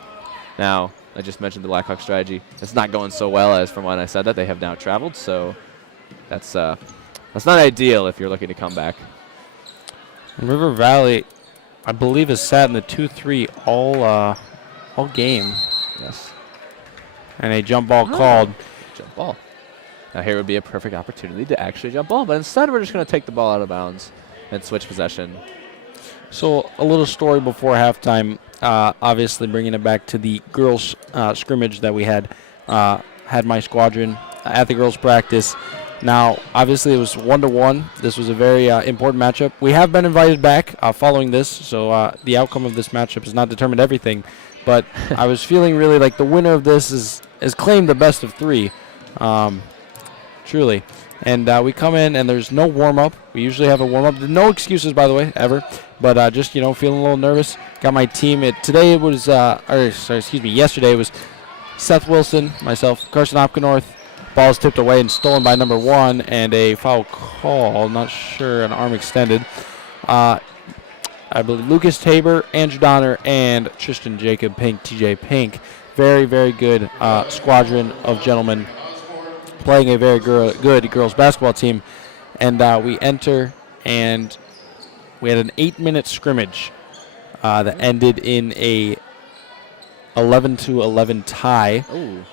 Now, I just mentioned the Blackhawks strategy. It's not going so well as from when I said that. They have now traveled, so that's not ideal if you're looking to come back. River Valley, I believe, has sat in the 2-3 all game. Yes. And a jump ball called. Jump ball. Now here would be a perfect opportunity to actually jump ball, but instead we're just going to take the ball out of bounds and switch possession. So a little story before halftime, obviously bringing it back to the girls' scrimmage that we had my squadron at the girls' practice. Now, obviously, it was 1-1. This was a very important matchup. We have been invited back following this, so the outcome of this matchup has not determined everything. But I was feeling really like the winner of this is claimed the best of 3, truly. And we come in, and there's no warm-up. We usually have a warm-up. No excuses, by the way, ever. But just, feeling a little nervous. Got my team. Yesterday it was Seth Wilson, myself, Carson Opkenorth. Ball's tipped away and stolen by number 1, and a foul call. Not sure, an arm extended. I believe Lucas Tabor, Andrew Donner, and Tristan Jacob Pink, TJ Pink. Very, very good squadron of gentlemen playing a very good girls basketball team. And we enter, and we had an 8-minute scrimmage that ended in a 11-11 tie. Ooh.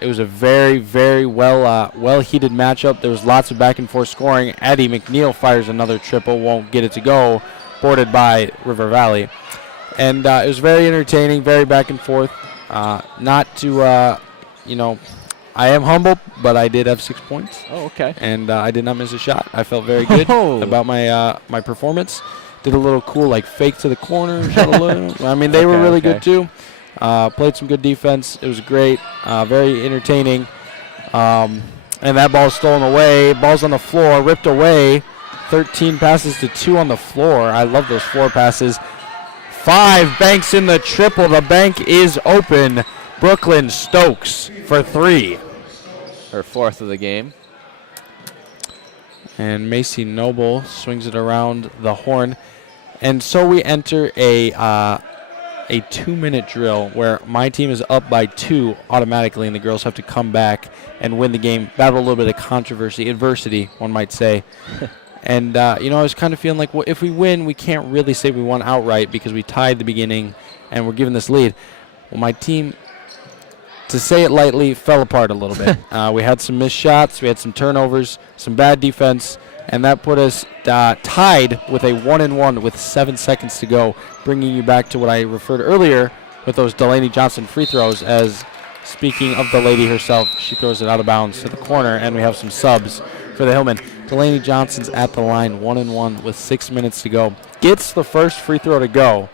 It was a very, very well-heated matchup. There was lots of back-and-forth scoring. Addie McNeil fires another triple, won't get it to go, boarded by River Valley. And it was very entertaining, very back-and-forth. Not to, I am humble, but I did have 6 points. Oh, okay. And I did not miss a shot. I felt very good about my performance. Did a little cool, fake to the corner. I mean, they were really good, too. Played some good defense. It was great, very entertaining. And that ball's stolen away. Ball's on the floor, ripped away. 13 passes to 2 on the floor. I love those floor passes. 5, banks in the triple. The bank is open. Brooklyn Stokes for 3. Her 4th of the game. And Macy Noble swings it around the horn. And so we enter a 2-minute drill where my team is up by 2 automatically, and the girls have to come back and win the game. Battle a little bit of controversy, adversity, one might say. And, I was kind of feeling like, well, if we win, we can't really say we won outright because we tied the beginning and we're given this lead. Well, my team, to say it lightly, fell apart a little bit. We had some missed shots, we had some turnovers, some bad defense, and that put us tied with a 1-1 with 7 seconds to go, bringing you back to what I referred earlier with those Delaney Johnson free throws. As speaking of the lady herself, she throws it out of bounds to the corner, and we have some subs for the Hillmen. Delaney Johnson's at the line, 1-1 with 6 minutes to go. Gets the first free throw to go.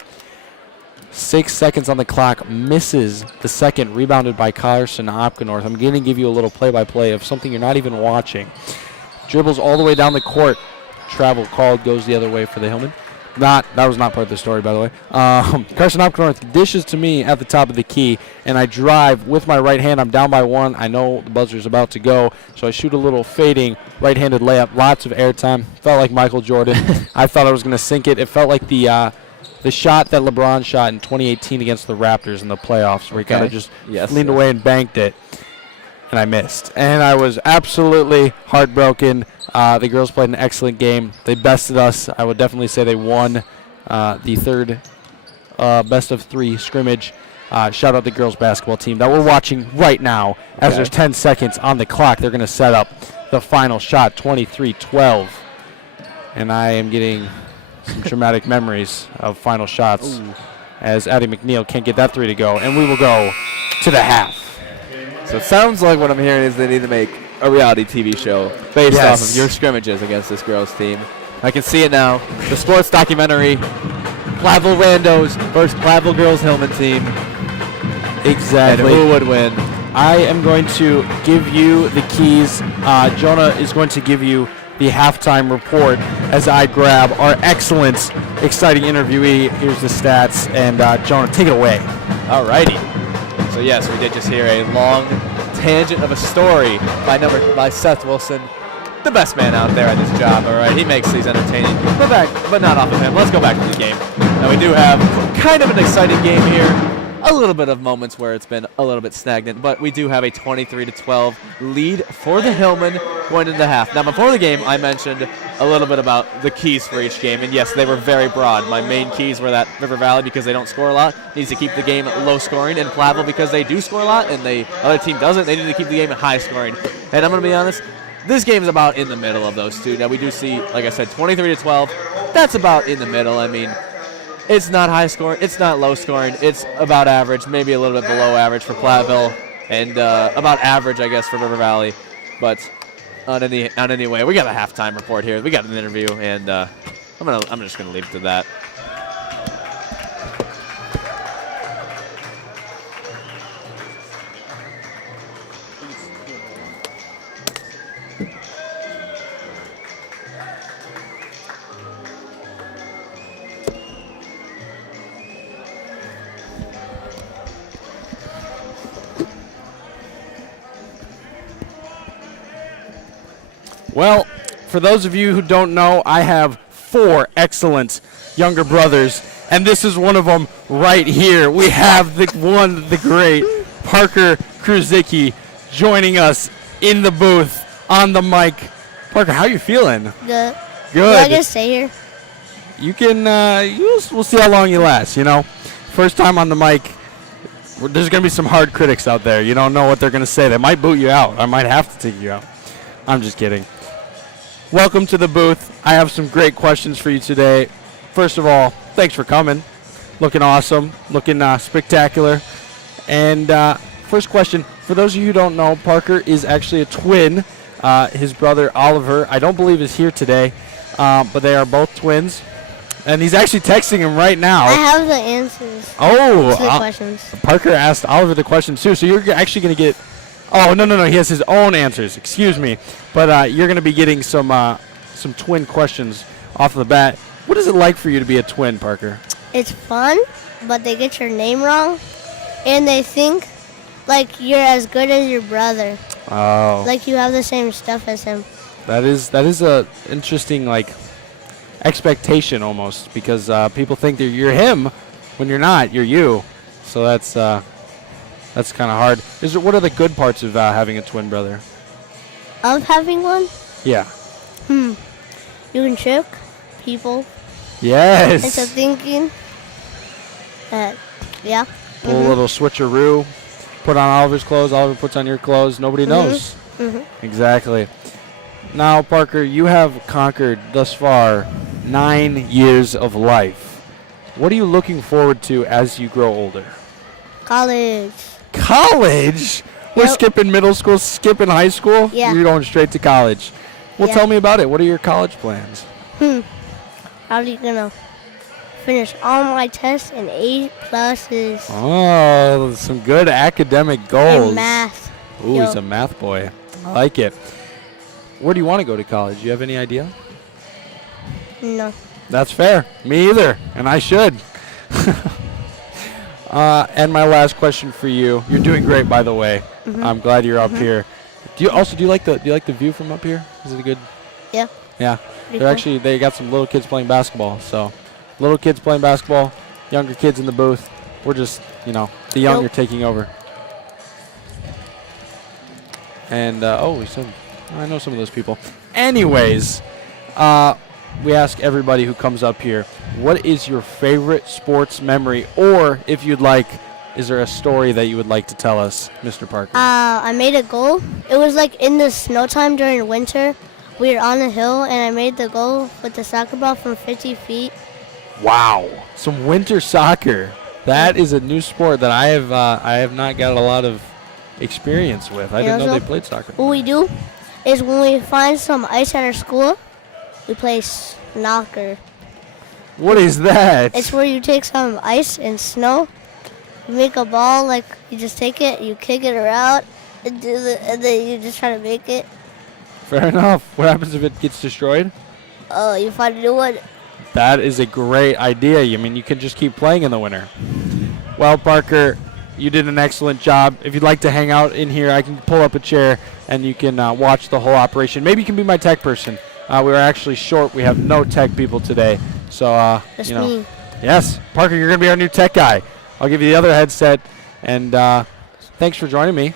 6 seconds on the clock, misses the second, rebounded by Carson Opgenorth. I'm going to give you a little play-by-play of something you're not even watching. Dribbles all the way down the court. Travel called, goes the other way for the Hillmen. That was not part of the story, by the way. Carson Opgenorth dishes to me at the top of the key, and I drive with my right hand. I'm down by 1. I know the buzzer's about to go, so I shoot a little fading right-handed layup. Lots of airtime. Felt like Michael Jordan. I thought I was going to sink it. It felt like the shot that LeBron shot in 2018 against the Raptors in the playoffs, where he kind of just leaned away and banked it, and I missed. And I was absolutely heartbroken. The girls played an excellent game. They bested us. I would definitely say they won the third best of 3 scrimmage. Shout out the girls basketball team that we're watching right now as there's 10 seconds on the clock. They're going to set up the final shot, 23-12. And I am getting some traumatic memories of final shots as Addie McNeil can't get that 3 to go. And we will go to the half. So it sounds like what I'm hearing is they need to make a reality TV show based off of your scrimmages against this girls' team. I can see it now. The sports documentary, Platteville Randos versus Platteville Girls Hillman team. Exactly. And who would win? I am going to give you the keys. Jonah is going to give you the halftime report as I grab our excellent, exciting interviewee. Here's the stats, and Jonah, take it away. All righty. So yes, we did just hear a long tangent of a story by Seth Wilson, the best man out there at this job. All right, he makes these entertaining, but not off of him. Let's go back to the game. Now we do have kind of an exciting game here. A little bit of moments where it's been a little bit stagnant, but we do have a 23-12 lead for the Hillmen going into the half. Now, before the game, I mentioned a little bit about the keys for each game, and yes, they were very broad. My main keys were that River Valley, because they don't score a lot, needs to keep the game low scoring, and Platteville, because they do score a lot, and the other team doesn't, they need to keep the game high scoring. And I'm going to be honest, this game is about in the middle of those two. Now, we do see, like I said, 23-12. That's about in the middle. I mean, it's not high scoring. It's not low scoring. It's about average, maybe a little bit below average for Platteville, and about average, I guess, for River Valley. But on any way, we got a halftime report here. We got an interview, and I'm just gonna leave it to that. Well, for those of you who don't know, I have 4 excellent younger brothers, and this is one of them right here. We have the great Parker Kruzicki joining us in the booth on the mic. Parker, how you feeling? Good. Good. Do I just stay here? You can. We'll see how long you last. You know, first time on the mic. There's gonna be some hard critics out there. You don't know what they're gonna say. They might boot you out. I might have to take you out. I'm just kidding. Welcome to the booth. I have some great questions for you today. First of all, thanks for coming. Looking awesome, looking spectacular. And first question, for those of you who don't know, Parker is actually a twin. His brother Oliver, I don't believe is here today, but they are both twins. And he's actually texting him right now. I have the answers to Oh, the questions. Parker asked Oliver the questions too, so you're actually going to get... Oh, no, he has his own answers, excuse me. But you're going to be getting some twin questions off the bat. What is it like for you to be a twin, Parker? it's fun, but they get your name wrong, and they think like you're as good as your brother. Oh. Like you have the same stuff as him. That is a interesting like expectation almost, because people think that you're him when you're not. You're you. So that's kind of hard. What are the good parts of having a twin brother? Of having one? Yeah. You can trick people Yes. into thinking that, yeah. Pull a little switcheroo. Put on Oliver's clothes. Oliver puts on your clothes. Nobody knows. Exactly. Now, Parker, you have conquered thus far 9 years of life. What are you looking forward to as you grow older? College. College? We're Yep. skipping middle school, skipping high school? Yeah. You're going straight to college. Well, Yeah. tell me about it. What are your college plans? How are you gonna finish all my tests and 8+s Oh, some good academic goals. in math? Ooh, Yo. he's a math boy. I like it. Where do you want to go to college? Do you have any idea? No. That's fair. Me either, and I should. And my last question for you. You're doing great, by the way. I'm glad you're up here. Do you like the view from up here? Is it a good? Yeah. Yeah. They got some little kids playing basketball. So, little kids playing basketball, younger kids in the booth. We're just, the young are taking over. And we said, I know some of those people. Anyways, we ask everybody who comes up here, what is your favorite sports memory? Or if you'd like, is there a story that you would like to tell us, Mr. Parker? I made a goal. It was like in the snow time during winter. We were on a hill, and I made the goal with the soccer ball from 50 feet. Wow. Some winter soccer. That is a new sport that I have not got a lot of experience with. I didn't know they played soccer. What we do is when we find some ice at our school, we play snooker. What is that? It's where you take some ice and snow, you make a ball, like you just take it, you kick it around, and then you just try to make it. Fair enough. What happens if it gets destroyed? Oh, you find a new one. That is a great idea. I mean, you can just keep playing in the winter. Well, Parker, you did an excellent job. If you'd like to hang out in here, I can pull up a chair and you can watch the whole operation. Maybe you can be my tech person. We were actually short. We have no tech people today. So, That's me. Yes, Parker, you're going to be our new tech guy. I'll give you the other headset. And thanks for joining me.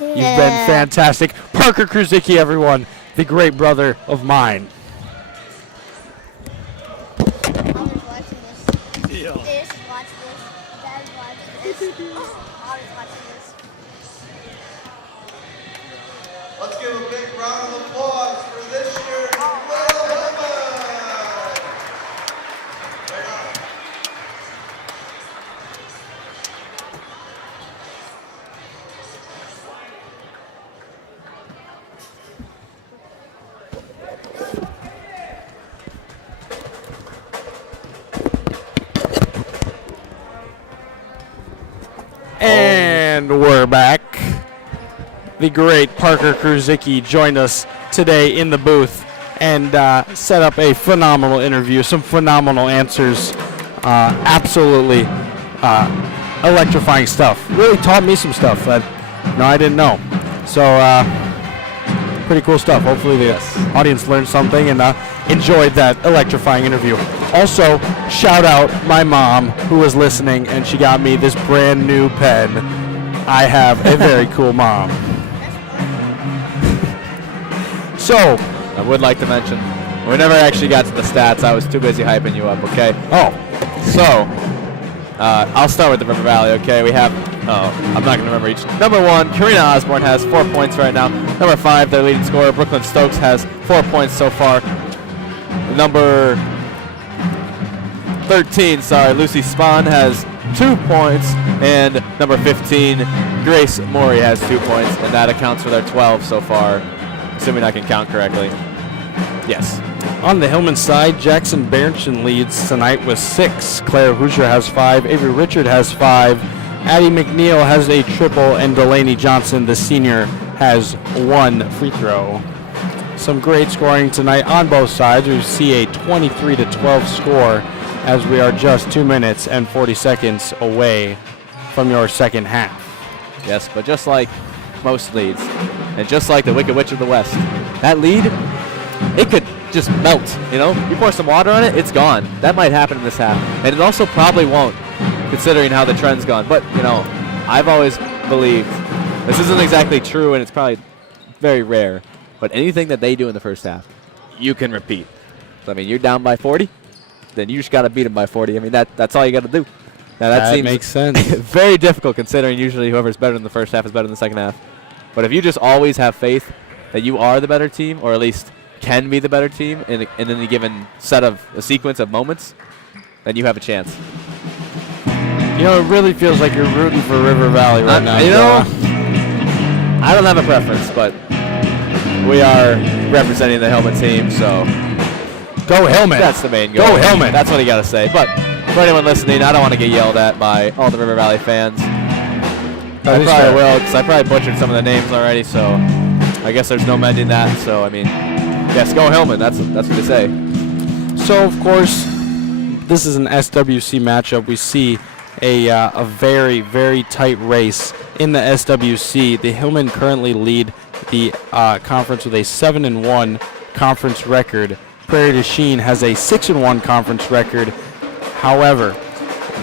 Yeah. You've been fantastic. Parker Kruzicki, everyone, the great brother of mine. Let's give a big round of applause for this year's Little Women. Right on. And we're back. The great Parker Kruzicki joined us today in the booth and set up a phenomenal interview, some phenomenal answers, absolutely electrifying stuff. Really taught me some stuff that I didn't know. So pretty cool stuff. Hopefully the audience learned something and enjoyed that electrifying interview. Also, shout out my mom who was listening, and she got me this brand new pen. I have a very cool mom. So, I would like to mention, we never actually got to the stats. I was too busy hyping you up, okay? So, I'll start with the River Valley, okay? We have, I'm not going to remember each. Number 1, Karina Osborne has 4 points right now. Number 5, their leading scorer, Brooklyn Stokes, has 4 points so far. Number 13, Lucy Spahn has 2 points. And number 15, Grace Morey has 2 points. And that accounts for their 12 so far, assuming I can count correctly. Yes. On the Hillman side, Jackson Berenson leads tonight with 6. Claire Hoosier has 5. Avery Richard has 5. Addie McNeil has a triple. And Delaney Johnson, the senior, has 1 free throw. Some great scoring tonight on both sides. We see a 23-12 score as we are just 2 minutes and 40 seconds away from your second half. Yes, but just like most leads, and just like the Wicked Witch of the West, that lead, it could just melt, you know? You pour some water on it, it's gone. That might happen in this half. And it also probably won't, considering how the trend's gone. But, you know, I've always believed, this isn't exactly true, and it's probably very rare, but anything that they do in the first half, you can repeat. So, I mean, you're down by 40, then you just got to beat them by 40. I mean, that's all you got to do. Now, that seems makes sense. very difficult, considering usually whoever's better in the first half is better in the second half. But if you just always have faith that you are the better team, or at least can be the better team in any given a sequence of moments, then you have a chance. You know, it really feels like you're rooting for River Valley right now. You know, I don't have a preference, but we are representing the Hillman team, so go Hillman. That's the main goal. Go Hillman. That's what you got to say. But for anyone listening, I don't want to get yelled at by all the River Valley fans. I probably will, because I probably butchered some of the names already, so I guess there's no mending that. So, I mean, yes, go Hillman. That's what they say. So, of course, this is an SWC matchup. We see a very, very tight race in the SWC. The Hillmen currently lead the conference with a 7-1 conference record. Prairie du Chien has a 6-1 conference record. However,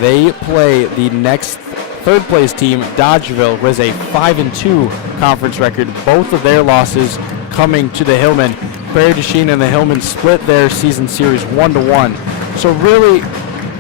they play the next third place team, Dodgeville, who has a 5-2 conference record. Both of their losses coming to the Hillmen. Prairie du Chien and the Hillmen split their season series 1-1. So really,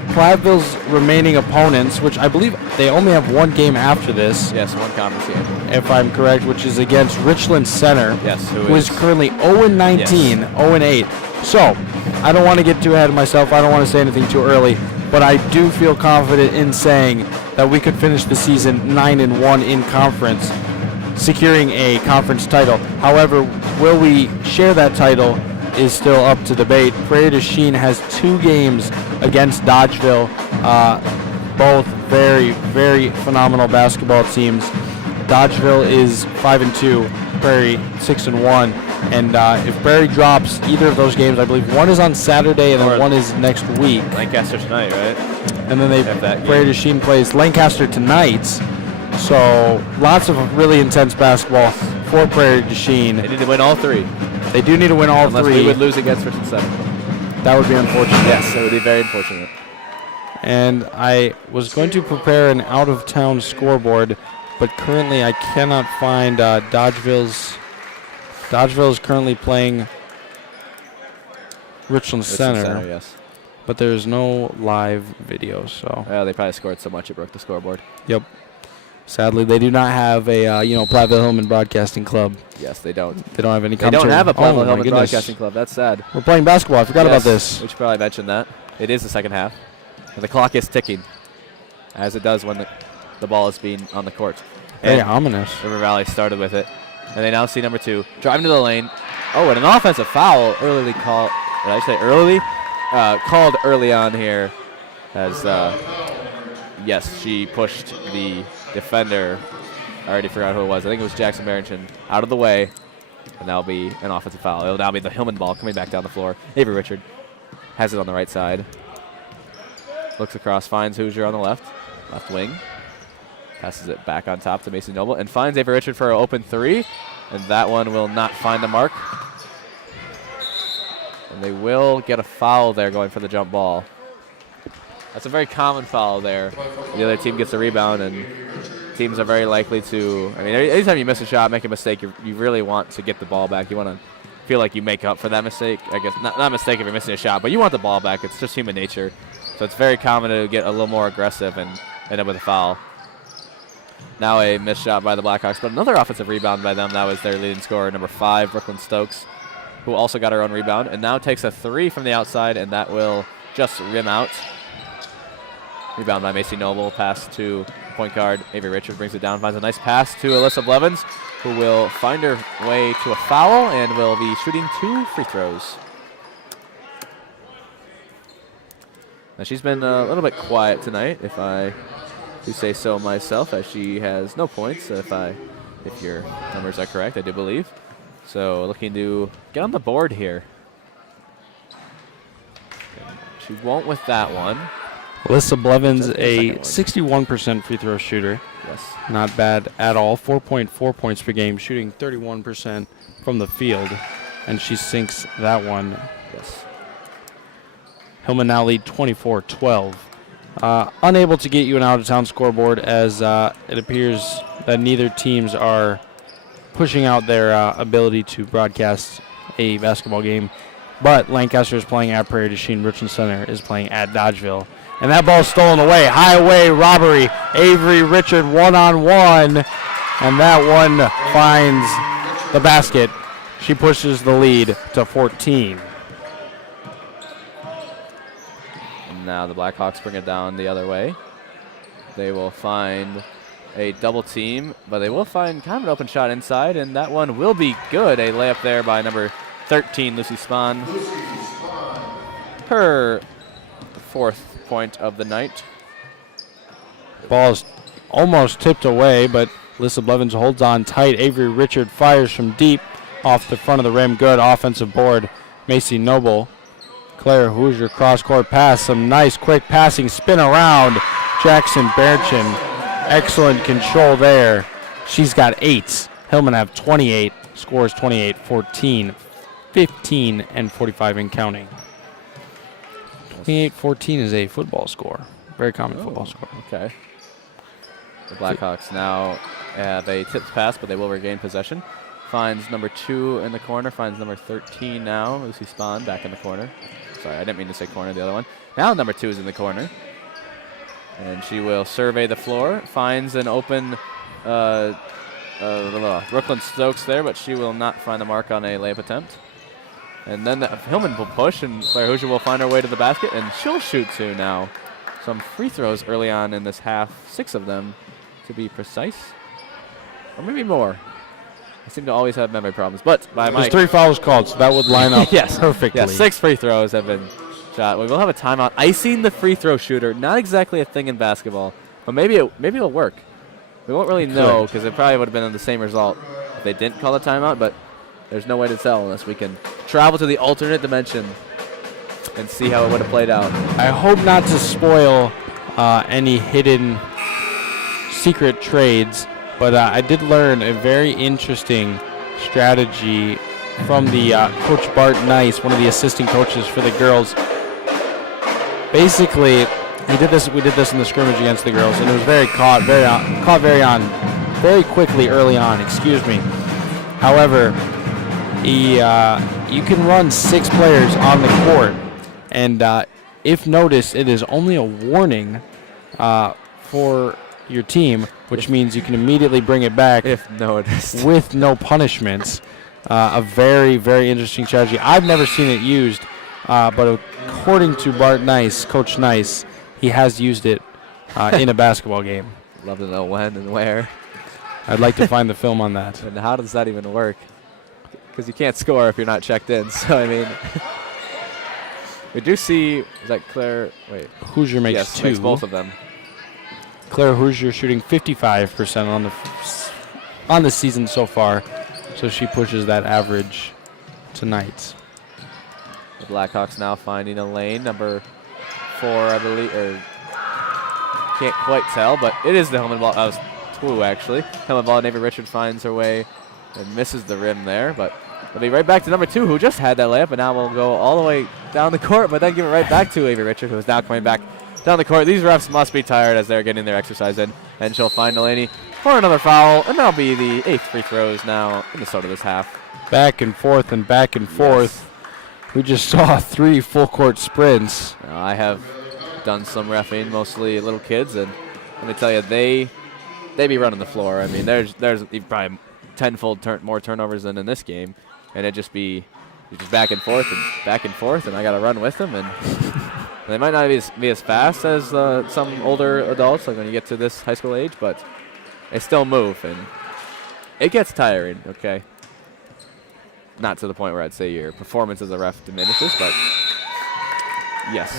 Platteville's remaining opponents, which I believe they only have one game after this. Yes, one conference game. If I'm correct, which is against Richland Center. Yes, who is currently 0-19, yes. 0-8. So, I don't want to get too ahead of myself. I don't want to say anything too early, but I do feel confident in saying that we could finish the season 9-1 in conference, securing a conference title. However, will we share that title is still up to debate. Prairie du Chien has 2 games against Dodgeville, both very, very phenomenal basketball teams. Dodgeville is 5-2, Prairie 6-1, and if Prairie drops either of those games, I believe one is on Saturday and then one is next week. Lancaster tonight, right? And then Prairie du Chien plays Lancaster tonight. So lots of really intense basketball for Prairie du Chien. They need to win all 3. They do need to win all Unless 3. we would lose against Richland Center. That would be unfortunate. Yes, it would be very unfortunate. And I was going to prepare an out-of-town scoreboard, but currently I cannot find Dodgeville is currently playing Richland Center, yes. But there's no live video, so. Well, they probably scored so much it broke the scoreboard. Yep. Sadly, they do not have a Platteville Hillman Broadcasting Club. Yes, they don't. They don't have any commentary. They don't have a Platteville Hillman Broadcasting Club. That's sad. We're playing basketball. I forgot about this. We should probably mention that. It is the second half. And the clock is ticking, as it does when the ball is being on the court. Very ominous. River Valley started with it. And they now see number 2 driving to the lane. Oh, and an offensive foul early called. Did I say early? Called early on here, as yes, she pushed the defender. I already forgot who it was. I think it was Jackson Barrington out of the way, and that'll be an offensive foul. It'll now be the Hillman ball coming back down the floor. Avery Richard has it on the right side. Looks across, finds Hoosier on the left wing. Passes it back on top to Mason Noble, and finds Avery Richard for an open 3, and that one will not find the mark. And they will get a foul there going for the jump ball. That's a very common foul there. The other team gets a rebound, and teams are very likely to, I mean, anytime you miss a shot, make a mistake, you really want to get the ball back. You want to feel like you make up for that mistake. I guess not a mistake if you're missing a shot, but you want the ball back. It's just human nature. So it's very common to get a little more aggressive and end up with a foul. Now a missed shot by the Blackhawks, but another offensive rebound by them. That was their leading scorer, number 5, Brooklyn Stokes, who also got her own rebound, and now takes a 3 from the outside, and that will just rim out. Rebound by Macy Noble, pass to point guard Avery Richard, brings it down, finds a nice pass to Alyssa Blevins, who will find her way to a foul and will be shooting 2 free throws. Now she's been a little bit quiet tonight, if I do say so myself, as she has no points, if your numbers are correct, I do believe. So looking to get on the board here. She won't with that one. Alyssa Blevins, Just a a second 61% free throw shooter. Yes. Not bad at all. 4.4 points per game, shooting 31% from the field. And she sinks that one. Yes. Hillman now lead 24-12. Unable to get you an out-of-town scoreboard as it appears that neither teams are pushing out their ability to broadcast a basketball game. But Lancaster is playing at Prairie du Chien. Richland Center is playing at Dodgeville. And that ball stolen away. Highway robbery. Avery Richard one-on-one. And that one finds the basket. She pushes the lead to 14. And now the Blackhawks bring it down the other way. They will find a double team, but they will find kind of an open shot inside, and that one will be good. A layup there by number 13, Lucy Spahn. Her fourth point of the night. Ball is almost tipped away, but Alyssa Blevins holds on tight. Avery Richard fires from deep off the front of the rim. Good offensive board. Macy Noble. Claire Hoosier cross-court pass. Some nice quick passing. Spin around. Jackson Berchin. Excellent control there. She's got 8. Hillman have 28. Scores 28, 14, 15, and 45 and counting. 28-14 is a football score. Very common football score. Okay. The Blackhawks now have a tipped pass, but they will regain possession. Finds number 2 in the corner. Finds number 13 now. Lucy Spahn back in the corner. Sorry, I didn't mean to say corner, the other one. Now number 2 is in the corner. And she will survey the floor. Finds an open Brooklyn Stokes there, but she will not find the mark on a layup attempt. And then Hillman will push, and Claire Hoosier will find her way to the basket, and she'll shoot 2 now. Some free throws early on in this half, 6 of them to be precise. Or maybe more. I seem to always have memory problems, but by my... There's 3 fouls called, so that would line up perfectly. Yes, 6 free throws have been shot. We will have a timeout. Icing the free throw shooter, not exactly a thing in basketball, but maybe it'll work. We won't really know because it probably would have been the same result if they didn't call a timeout, but there's no way to tell unless we can travel to the alternate dimension and see how it would have played out. I hope not to spoil any hidden secret trades, but I did learn a very interesting strategy from the Coach Bart Nice, one of the assistant coaches for the girls. Basically, we did this in the scrimmage against the girls, and it was very very quickly early on. Excuse me. However, you can run 6 players on the court, and if noticed, it is only a warning for your team, which means you can immediately bring it back if noticed with no punishments. A very, very interesting strategy. I've never seen it used, but according to Bart Nice, Coach Nice, he has used it in a basketball game. Love to know when and where. I'd like to find the film on that. And how does that even work? Because you can't score if you're not checked in. So, I mean, we do see, is that Claire? Wait. Hoosier makes yes, 2. Makes both of them. Claire Hoosier shooting 55% on the season so far, so she pushes that average tonight. The Blackhawks now finding a lane, number 4, I believe, or can't quite tell, but it is the Hillman ball. That was 2, actually. Hillman ball, and Avery Richard finds her way and misses the rim there, but we'll be right back to number 2, who just had that layup, and now we'll go all the way down the court, but then give it right back to Avery Richard, who is now coming back down the court. These refs must be tired as they're getting their exercise in, and she'll find Delaney for another foul, and that'll be the 8th free throws now in the start of this half. Back and forth and back and forth. Yes. We just saw 3 full-court sprints. I have done some reffing, mostly little kids, and let me tell you, they be running the floor. I mean, there's probably tenfold more turnovers than in this game, and it just be back and forth, and I got to run with them, and they might not be as fast as some older adults, like when you get to this high school age, but they still move, and it gets tiring, okay? Not to the point where I'd say your performance as a ref diminishes, but yes.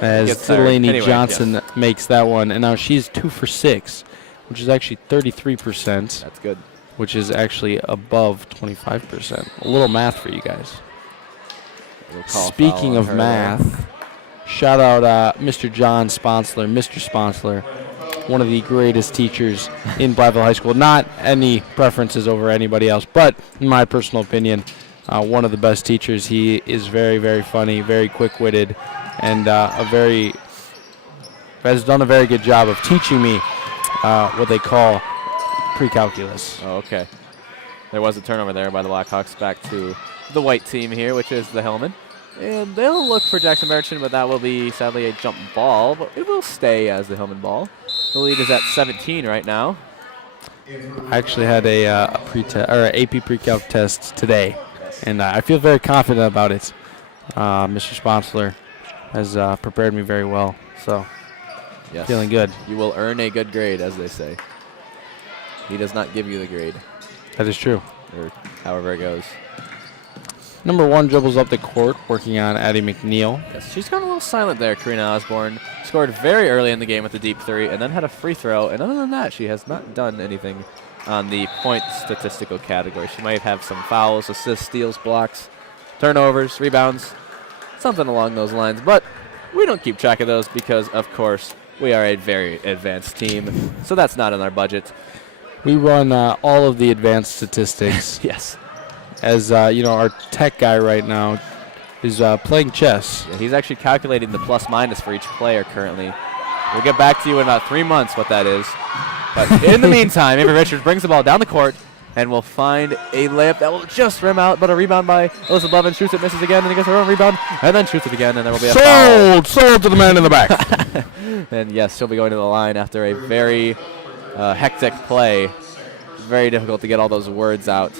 As Delaney Johnson makes that one, and now she's 2 for 6, which is actually 33%. That's good. Which is actually above 25%. A little math for you guys. Speaking of math, shout out Mr. John Sponsler, Mr. Sponsler, one of the greatest teachers in Platteville High School. Not any preferences over anybody else, but in my personal opinion, one of the best teachers. He is very, very funny, very quick-witted, and has done a very good job of teaching me what they call pre-calculus. Oh, okay. There was a turnover there by the Blackhawks back to the white team here, which is the Hillman. And they'll look for Jackson Merchant, but that will be, sadly, a jump ball. But it will stay as the Hillman ball. The lead is at 17 right now. I actually had a AP pre-calc test today, and I feel very confident about it. Mr. Sponsler has prepared me very well, so yes. Feeling good. You will earn a good grade, as they say. He does not give you the grade, That is true. or however it goes. Number 1 dribbles up the court, working on Addie McNeil. Yes, she's gone a little silent there, Karina Osborne. Scored very early in the game with the deep 3, and then had a free throw. And other than that, she has not done anything on the point statistical category. She might have some fouls, assists, steals, blocks, turnovers, rebounds, something along those lines. But we don't keep track of those because, of course, we are a very advanced team. So that's not in our budget. We run all of the advanced statistics. Yes. As our tech guy right now is playing chess. Yeah, he's actually calculating the plus-minus for each player currently. We'll get back to you in about 3 months what that is. But in the meantime, Avery Richards brings the ball down the court and will find a layup that will just rim out, but a rebound by Alyssa Blevins. Shoots it, misses again, and he gets her own rebound, and then shoots it again, and there will be a foul. Sold to the man in the back. And yes, she'll be going to the line after a very hectic play. Very difficult to get all those words out.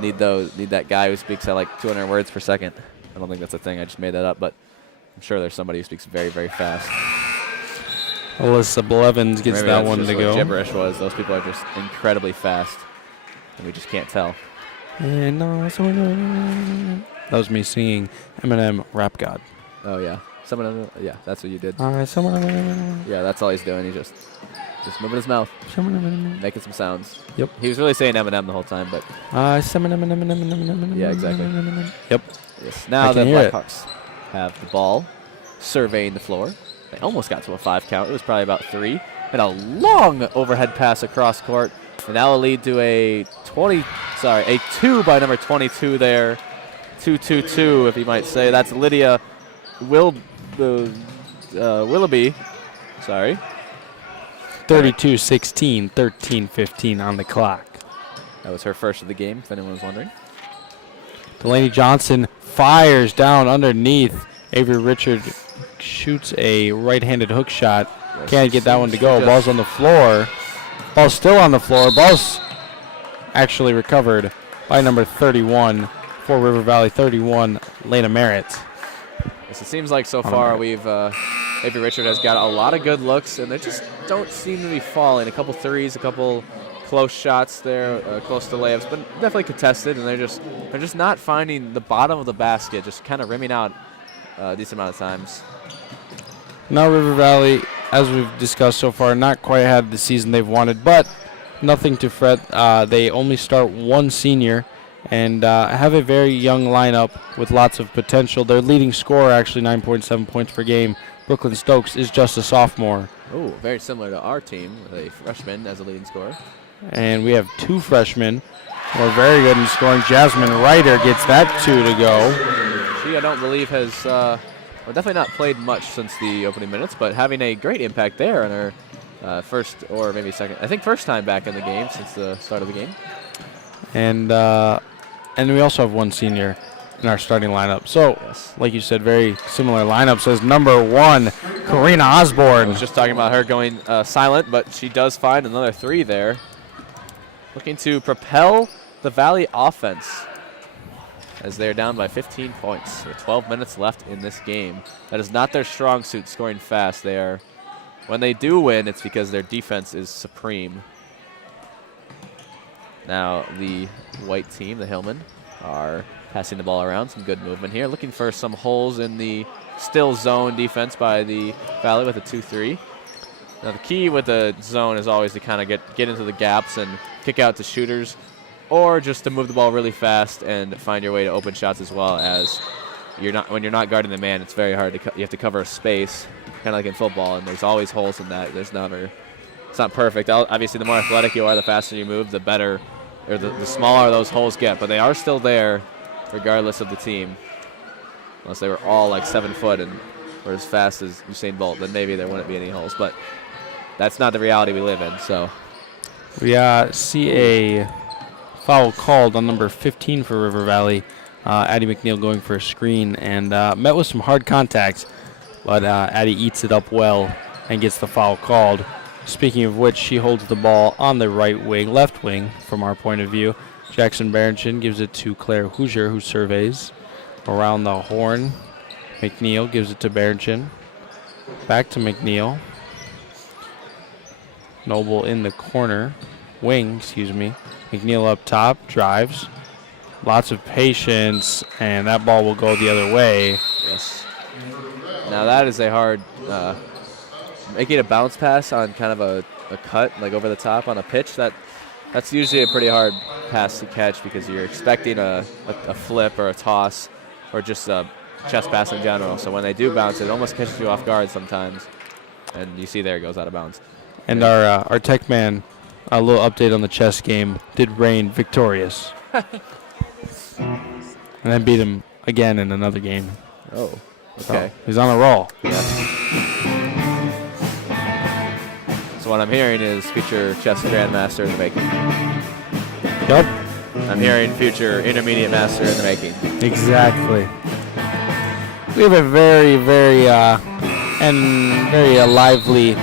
Need that guy who speaks at like 200 words per second. I don't think that's a thing. I just made that up, but I'm sure there's somebody who speaks very, very fast. Alyssa Blevins gets Maybe that that's one just to what go. Gibberish was. Those people are just incredibly fast, and we just can't tell. And that was me singing Eminem Rap God. Oh yeah, yeah, that's what you did. Yeah, Yeah, that's all he's doing. He's just moving his mouth, making some sounds. Yep. He was really saying Eminem the whole time, but yeah, exactly. Yep. Yes. Now the can hear it. Blackhawks have the ball, surveying the floor. They almost got to a 5 count. It was probably about 3. And a long overhead pass across court, and that will lead to a 2 by number 22 there. 2-2-2, if you might say. That's Lydia Willoughby. Sorry. 32-16, 13-15 on the clock. That was her first of the game, if anyone was wondering. Delaney Johnson fires down underneath. Avery Richard shoots a right-handed hook shot. Yes, Can't get that one to go. Ball's on the floor. Ball's still on the floor. Ball's actually recovered by number 31 for River Valley, 31, Lena Merritt. Yes, it seems like so far Avery Richard has got a lot of good looks, and they just don't seem to be falling. A couple threes, a couple close shots there, close to layups, but definitely contested, and they're just not finding the bottom of the basket, just kind of rimming out a decent amount of times. Now River Valley, as we've discussed so far, not quite had the season they've wanted, but nothing to fret. They only start one senior and have a very young lineup with lots of potential. Their leading scorer, actually 9.7 points per game, Brooklyn Stokes, is just a sophomore. Oh, very similar to our team, with a freshman as a leading scorer. And we have 2 freshmen who are very good in scoring. Jasmine Ryder gets that 2 to go. She, I don't believe, has definitely not played much since the opening minutes, but having a great impact there in her first or maybe second, I think first time back in the game since the start of the game. And we also have 1 senior in our starting lineup. So, yes, like you said, very similar lineups as number 1, Karina Osborne. I was just talking about her going silent, but she does find another 3 there. Looking to propel the Valley offense as they're down by 15 points. With 12 minutes left in this game. That is not their strong suit, scoring fast. When they do win, it's because their defense is supreme. Now the white team, the Hillmen, are passing the ball around. Some good movement here. Looking for some holes in the still zone defense by the Valley with a 2-3. Now the key with the zone is always to kind of get into the gaps and kick out to shooters, or just to move the ball really fast and find your way to open shots, as well as when you're not guarding the man, it's very hard to you have to cover a space, kind of like in football, and there's always holes in that. It's not perfect. Obviously, the more athletic you are, the faster you move, the better, or the smaller those holes get. But they are still there, regardless of the team. Unless they were all like 7 foot and were as fast as Usain Bolt, then maybe there wouldn't be any holes. But that's not the reality we live in. So we see a foul called on number 15 for River Valley. Addie McNeil going for a screen and met with some hard contacts, but Addie eats it up well and gets the foul called. Speaking of which, she holds the ball on the left wing from our point of view. Jackson Berenchin gives it to Claire Hoosier, who surveys around the horn. McNeil gives it to Berenchin. Back to McNeil. Noble in the wing. McNeil up top, drives. Lots of patience, and that ball will go the other way. Yes. Now that is a hard, making a bounce pass on kind of a cut, like over the top on a pitch, that's usually a pretty hard pass to catch because you're expecting a flip or a toss or just a chest pass in general. So when they do bounce, it almost catches you off guard sometimes. And you see there it goes out of bounds. And our tech man, a little update on the chess game, did reign victorious. And then beat him again in another game. Oh, okay. So he's on a roll. Yeah. So what I'm hearing is future chess grandmaster in the making. Yep. I'm hearing future intermediate master in the making. Exactly. We have a very, very, very lively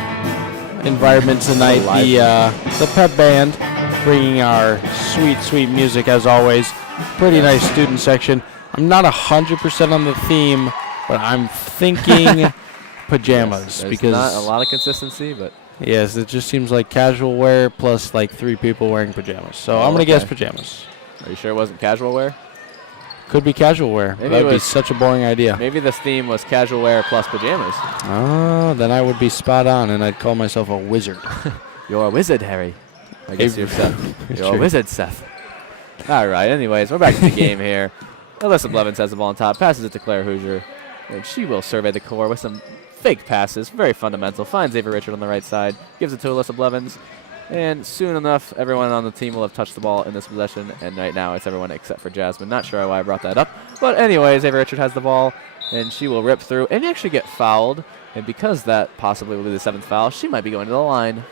environment tonight. The pep band bringing our sweet, sweet music as always. Pretty nice student section. I'm not 100% on the theme, but I'm thinking pajamas. There's because not a lot of consistency, but yes, it just seems like casual wear plus like 3 people wearing pajamas. So I'm going to guess pajamas. Are you sure it wasn't casual wear? Could be casual wear. That would be such a boring idea. Maybe this theme was casual wear plus pajamas. Oh, then I would be spot on, and I'd call myself a wizard. You're a wizard, Harry. I guess you're Seth. You're a wizard, Seth. All right, anyways, we're back to the game here. Alyssa Blevins has the ball on top, passes it to Claire Hoosier, and she will survey the core with some fake passes, very fundamental. Finds Avery Richard on the right side, gives it to Alyssa Blevins, and soon enough, everyone on the team will have touched the ball in this possession, and right now it's everyone except for Jasmine. Not sure why I brought that up, but anyways, Avery Richard has the ball, and she will rip through and actually get fouled, and because that possibly will be the 7th foul, she might be going to the line.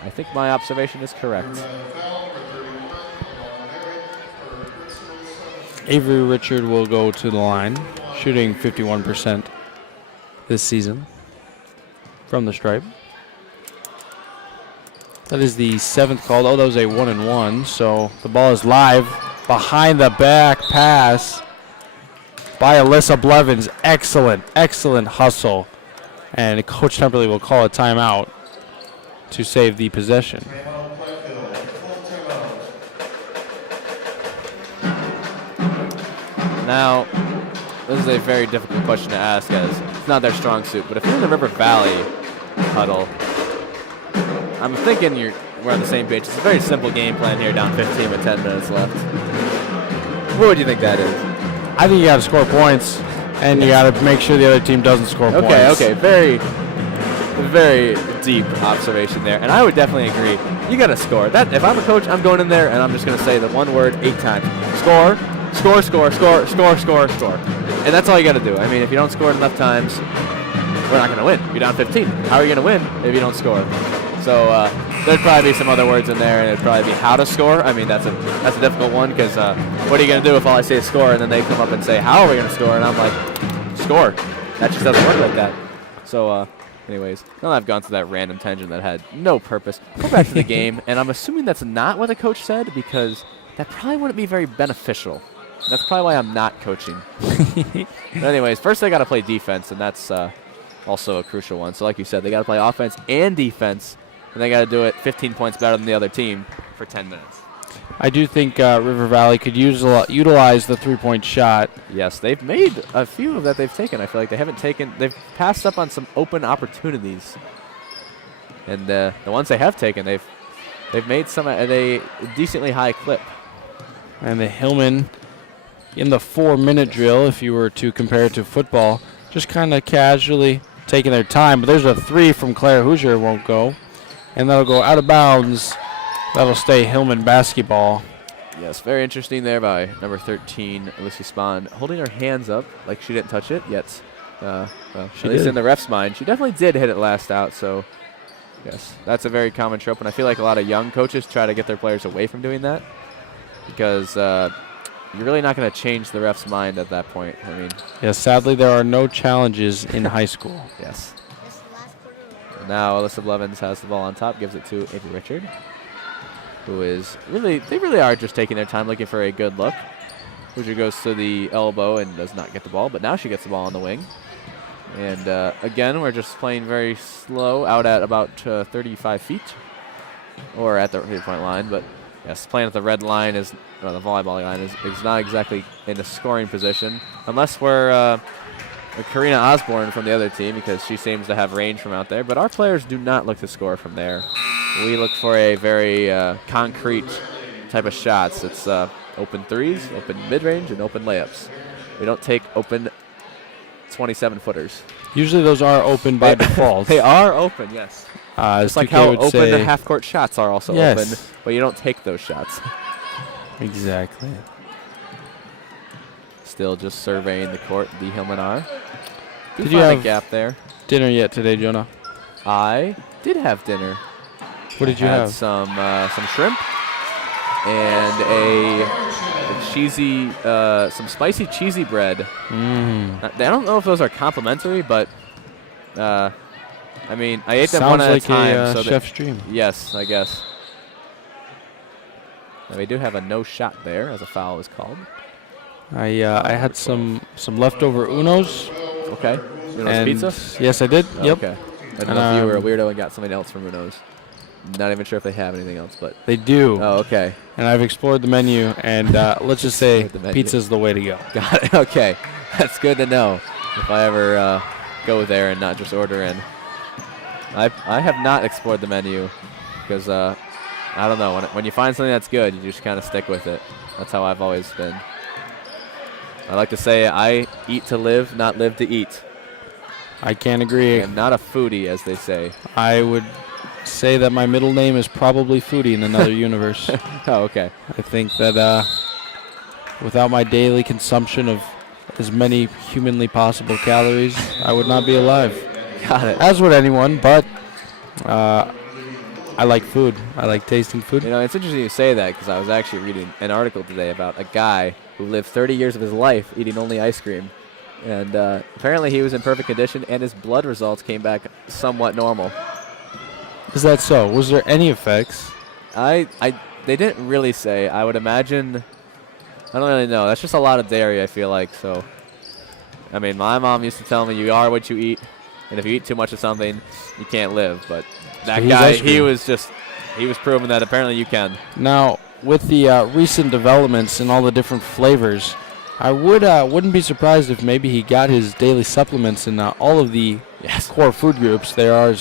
I think my observation is correct. Avery Richard will go to the line, shooting 51% this season from the stripe. That is the 7th call. Oh, that was a 1-and-1. So the ball is live behind the back pass by Alyssa Blevins. Excellent, excellent hustle. And Coach Temperley will call a timeout to save the possession. Now, this is a very difficult question to ask as it's not their strong suit, but if you're in the River Valley huddle, I'm thinking we're on the same page. It's a very simple game plan here, down 15 with 10 minutes left. What would you think that is? I think you got to score points, and you got to make sure the other team doesn't score points. Okay, very, very deep observation there, and I would definitely agree. You got to score. That if I'm a coach, I'm going in there and I'm just going to say the one word 8 times: score, score, score, score, score, score, score, and that's all you got to do. I mean, if you don't score enough times, we're not going to win. You're down 15. How are you going to win if you don't score? So there'd probably be some other words in there, and it'd probably be how to score. I mean, that's a difficult one because what are you going to do if all I say is score, and then they come up and say, how are we going to score? And I'm like, score. That just doesn't work like that. So anyways, now that I've gone through that random tangent that had no purpose, go back to the game, and I'm assuming that's not what the coach said because that probably wouldn't be very beneficial. That's probably why I'm not coaching. But anyways, first they got to play defense, and that's also a crucial one. So like you said, they got to play offense and defense, and they got to do it 15 points better than the other team for 10 minutes. I do think River Valley could utilize the three-point shot. Yes, they've made a few that they've taken. I feel like they've passed up on some open opportunities. And the ones they have taken, they've made some at a decently high clip. And the Hillman in the 4-minute drill, if you were to compare it to football, just kind of casually taking their time. But there's a 3 from Claire Hoosier, won't go. And that'll go out of bounds. That'll stay Hillman basketball. Yes, very interesting there by number 13, Alyssa Spahn, holding her hands up like she didn't touch it yet. Well, at least in the ref's mind, she definitely did hit it last out. So, yes, that's a very common trope. And I feel like a lot of young coaches try to get their players away from doing that because you're really not going to change the ref's mind at that point. I mean, yes, sadly, there are no challenges in high school. Yes. And now Alyssa Blevins has the ball on top, gives it to Avery Richard, who is they really are just taking their time looking for a good look. Hoosier goes to the elbow and does not get the ball, but now she gets the ball on the wing. And again, we're just playing very slow out at about 35 feet or at the 3-point line. But yes, playing at the red line the volleyball line is not exactly in a scoring position unless we're Karina Osborne from the other team because she seems to have range from out there. But our players do not look to score from there. We look for a very concrete type of shots. It's open threes, open mid-range, and open layups. We don't take open 27-footers. Usually those are open by default. They are open, yes. Just like how open the half-court shots are also open, but you don't take those shots. Exactly. Still just surveying the court, the Hillman are. Did you have a gap there? Dinner yet today, Jonah? I did have dinner. What did you have? Some shrimp and a cheesy, some spicy cheesy bread. I don't know if those are complimentary, but I mean, I ate them one at a time. Like a chef's dream. Yes, I guess. Now we do have a no shot there, as a foul is called. I had some leftover Uno's. Okay. Uno's pizza? Yes, I did. Oh, yep. Okay. I don't know if you were a weirdo and got something else from Uno's. Not even sure if they have anything else, but they do. Oh, okay. And I've explored the menu, and let's just say pizza's the way to go. Got it. Okay, that's good to know. If I ever go there and not just order in, I have not explored the menu because I don't know. When you find something that's good, you just kind of stick with it. That's how I've always been. I like to say I eat to live, not live to eat. I can't agree. I'm not a foodie, as they say. I would say that my middle name is probably Foodie in another universe. Oh, okay. I think that without my daily consumption of as many humanly possible calories, I would not be alive. Got it. As would anyone, but I like food. I like tasting food. You know, it's interesting you say that because I was actually reading an article today about a guy who lived 30 years of his life eating only ice cream. And apparently he was in perfect condition, and his blood results came back somewhat normal. Is that so? Was there any effects? They didn't really say. I would imagine. I don't really know. That's just a lot of dairy, I feel like. So, I mean, my mom used to tell me you are what you eat, and if you eat too much of something, you can't live. But that guy, he was proving that apparently you can. Now, with the recent developments and all the different flavors, I wouldn't be surprised if maybe he got his daily supplements in all of the core food groups. There are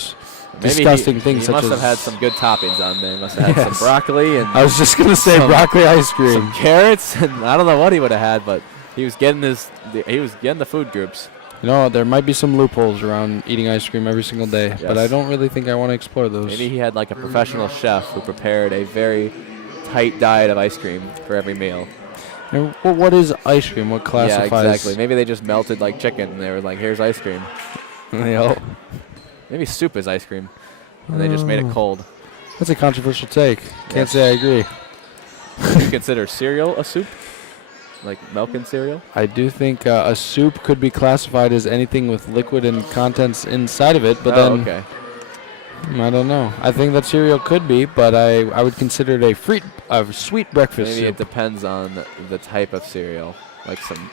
disgusting things he such as... He must have had some good toppings on there. He must have had some broccoli. And I was just going to say broccoli ice cream. Some carrots, and I don't know what he would have had, but he was getting the food groups. You know, there might be some loopholes around eating ice cream every single day, but I don't really think I want to explore those. Maybe he had like a professional chef who prepared a very tight diet of ice cream for every meal. And what is ice cream? What classifies? Yeah, exactly. Maybe they just melted like chicken, and they were like, here's ice cream. Maybe soup is ice cream, and they just made it cold. That's a controversial take. Can't say I agree. Would you consider cereal a soup? Like milk and cereal? I do think a soup could be classified as anything with liquid and contents inside of it, but okay. I don't know. I think that cereal could be, but I would consider it a sweet breakfast Maybe soup. it depends on the type of cereal, like some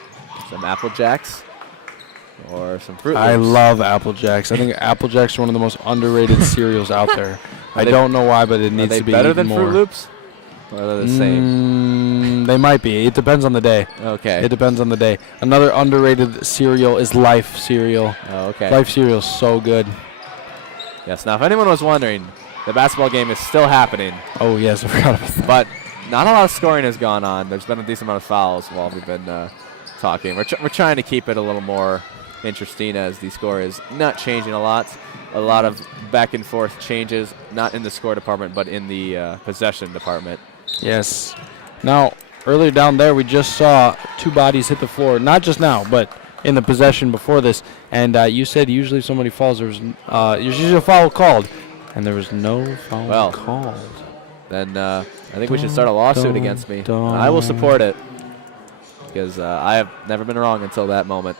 Apple Jacks or some Fruit Loops. I love Apple Jacks. I think Apple Jacks are one of the most underrated cereals out there. I don't know why, but it needs to be better even than more. Fruit Loops? Or are they the same? They might be. It depends on the day. Okay. It depends on the day. Another underrated cereal is Life cereal. Oh, okay. Life cereal is so good. Yes. Now, if anyone was wondering, the basketball game is still happening. Oh, yes. I forgot about that. But not a lot of scoring has gone on. There's been a decent amount of fouls while we've been talking. We're trying to keep it a little more interesting as the score is not changing a lot. A lot of back and forth changes, not in the score department, but in the possession department. Yes. Now, earlier down there, we just saw 2 bodies hit the floor. Not just now, but in the possession before this. And you said usually if somebody falls, there's usually a foul called. And there was no foul called. Then I think we should start a lawsuit against me. I will support it because I have never been wrong until that moment.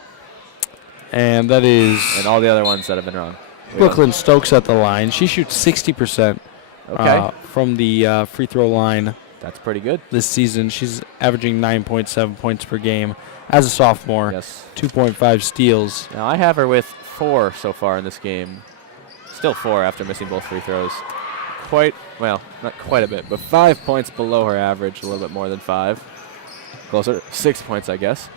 And that is... And all the other ones that have been wrong. Brooklyn Stokes at the line. She shoots 60% from the free throw line. That's pretty good. This season, she's averaging 9.7 points per game as a sophomore. Yes. 2.5 steals. Now I have her with 4 so far in this game. Still 4 after missing both free throws. Not quite a bit, but 5 points below her average, a little bit more than 5. Closer, 6 points, I guess.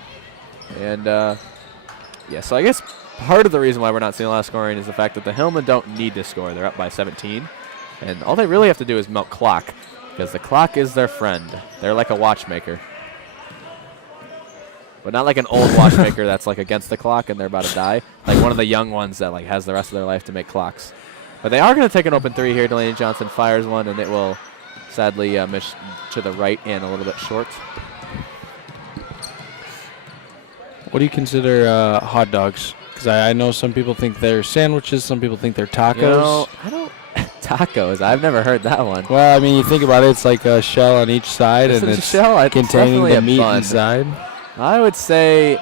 And so I guess part of the reason why we're not seeing a lot of scoring is the fact that the Hillmen don't need to score. They're up by 17. And all they really have to do is milk clock, because the clock is their friend. They're like a watchmaker. But not like an old watchmaker that's like against the clock and they're about to die. Like one of the young ones that like has the rest of their life to make clocks. But they are going to take an open 3 here. Delaney Johnson fires one, and it will sadly miss to the right and a little bit short. What do you consider hot dogs? Because I know some people think they're sandwiches, some people think they're tacos. You know, I don't... Tacos? I've never heard that one. Well, I mean, you think about it, it's like a shell on each side, and it's containing the meat inside. I would say...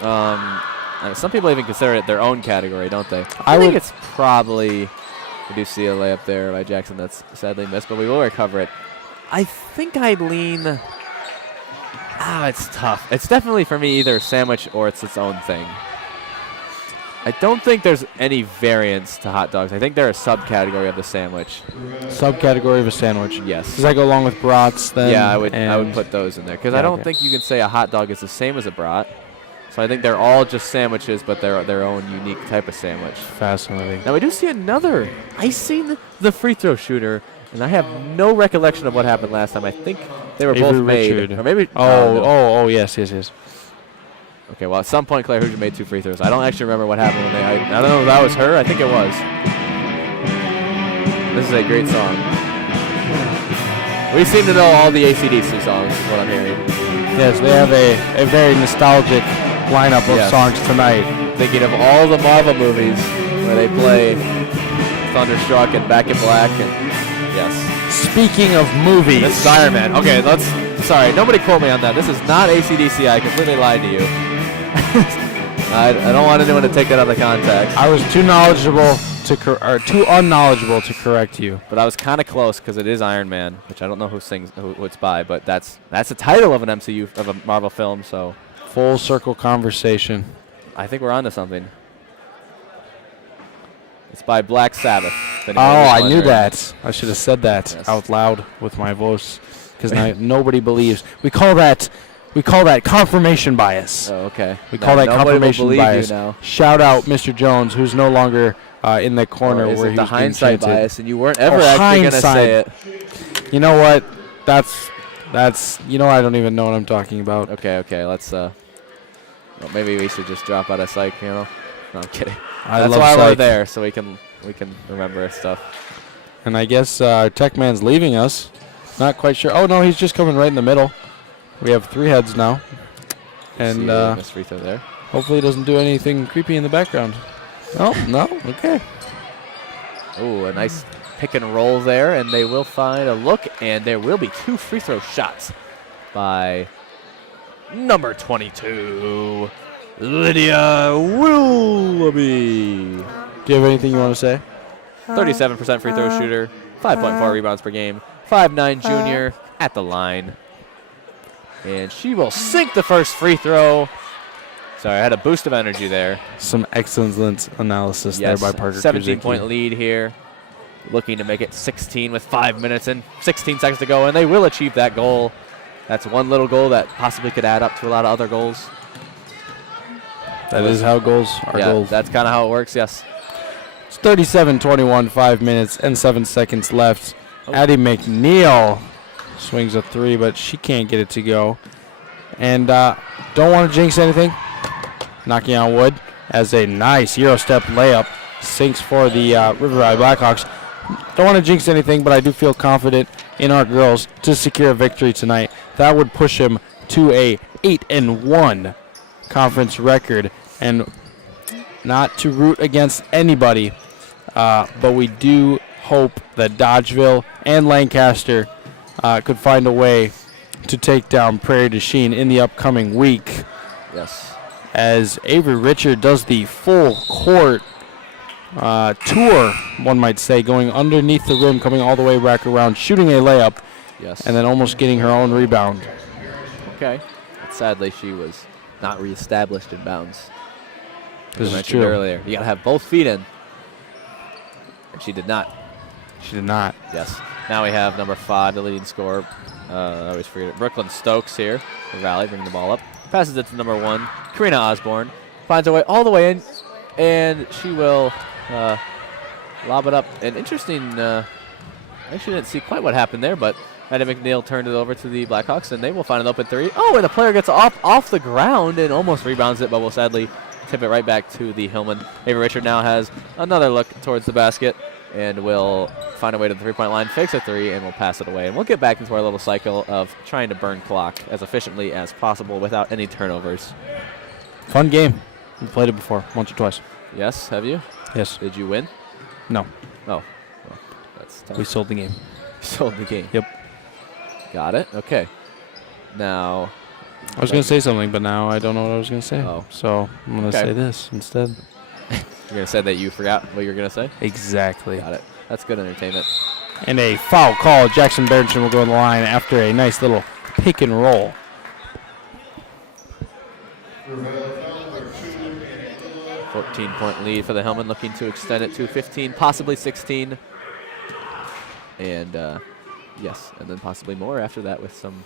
some people even consider it their own category, don't they? I think it's probably... We do see a layup there by Jackson that's sadly missed, but we will recover it. I think I'd lean... it's tough. It's definitely for me either a sandwich or it's its own thing. I don't think there's any variance to hot dogs. I think they're a subcategory of the sandwich. Subcategory of a sandwich. Yes. Does that go along with brats then? Yeah, I would put those in there because I don't think you can say a hot dog is the same as a brat. So I think they're all just sandwiches, but they're their own unique type of sandwich. Fascinating. Now we do see another icing the free throw shooter, and I have no recollection of what happened last time. I think they were both made. Or maybe. Yes. Okay, well, at some point, Claire Hoosier made 2 free throws. I don't actually remember what happened when I don't know if that was her. I think it was. This is a great song. We seem to know all the AC/DC songs, is what I'm hearing. Yes, they have a very nostalgic lineup of songs tonight. Thinking of all the Marvel movies where they play Thunderstruck and Back in Black. And yes. Speaking of movies. This is Iron Man. Okay, sorry, nobody quote me on that. This is not AC/DC. I completely lied to you. I don't want anyone to take that out of context. I was too too unknowledgeable to correct you. But I was kind of close because it is Iron Man, which I don't know who it's by, but that's the title of an MCU of a Marvel film. So full circle conversation. I think we're on to something. It's by Black Sabbath. I knew that. I should have said that out loud with my voice because nobody believes. We call that confirmation bias. Oh, okay. We call that confirmation bias. Shout out Mr. Jones, who's no longer in the corner where he was the hindsight bias, and you weren't ever actually going to say it. You know what? That's I don't even know what I'm talking about. Okay. Let's maybe we should just drop out of psych. No, I'm kidding. That's why we're there, so we can remember stuff. And I guess Tech Man's leaving us. Not quite sure. Oh no, he's just coming right in the middle. We have 3 heads now, and free throw there. Hopefully he doesn't do anything creepy in the background. Oh no, okay. Oh, a nice pick and roll there, and they will find a look, and there will be 2 free throw shots by number 22, Lydia Willoughby. Do you have anything you want to say? 37% free throw shooter, 5.4 rebounds per game, 5'9" junior at the line. And she will sink the first free throw. Sorry, I had a boost of energy there. Some excellent analysis there by Parker. 17-point lead here. Looking to make it 16 with 5 minutes and 16 seconds to go, and they will achieve that goal. That's one little goal that possibly could add up to a lot of other goals. That is how goals are goals. That's kind of how it works, yes. It's 37-21, 5 minutes and 7 seconds left. Addie McNeil Swings a 3, but she can't get it to go. And don't want to jinx anything. Knocking on wood as a nice Euro step layup sinks for the River Valley Blackhawks. Don't want to jinx anything, but I do feel confident in our girls to secure a victory tonight. That would push them to a 8-1 conference record. And not to root against anybody, but we do hope that Dodgeville and Lancaster could find a way to take down Prairie du Chien in the upcoming week. Yes. As Avery Richard does the full court tour, one might say, going underneath the rim, coming all the way back around, shooting a layup, Yes. and then almost getting her own rebound. Okay. But sadly, she was not reestablished in bounds. As This I is mentioned true. earlier, you got to have both feet in. And she did not. She did not. Yes. Now we have number 5, the leading scorer. I always forget it. Brooklyn Stokes here for Valley, bringing the ball up. Passes it to number 1, Karina Osborne. Finds a way all the way in, and she will lob it up. An interesting, I actually didn't see quite what happened there, but Maddie McNeil turned it over to the Blackhawks, and they will find an open 3. Oh, and the player gets off the ground and almost rebounds it, but will sadly tip it right back to the Hillman. Avery Richard now has another look towards the basket and will find a way to the three-point line, fakes a 3, and will pass it away. And we'll get back into our little cycle of trying to burn clock as efficiently as possible without any turnovers. Fun game. We played it before, once or twice. Yes, have you? Yes. Did you win? No. Oh, well, that's tough. We sold the game. Sold the game. Yep. Got it. Okay. Now, I was going to say something, but now I don't know what I was going to say. Oh. So I'm going to Okay. say this instead. you're going to say that you forgot what you were going to say? Exactly. Got it. That's good entertainment. And a foul call. Jackson Berenson will go on the line after a nice little pick and roll. 14-point lead for the Hellman, looking to extend it to 15, possibly 16. And, yes, and then possibly more after that with some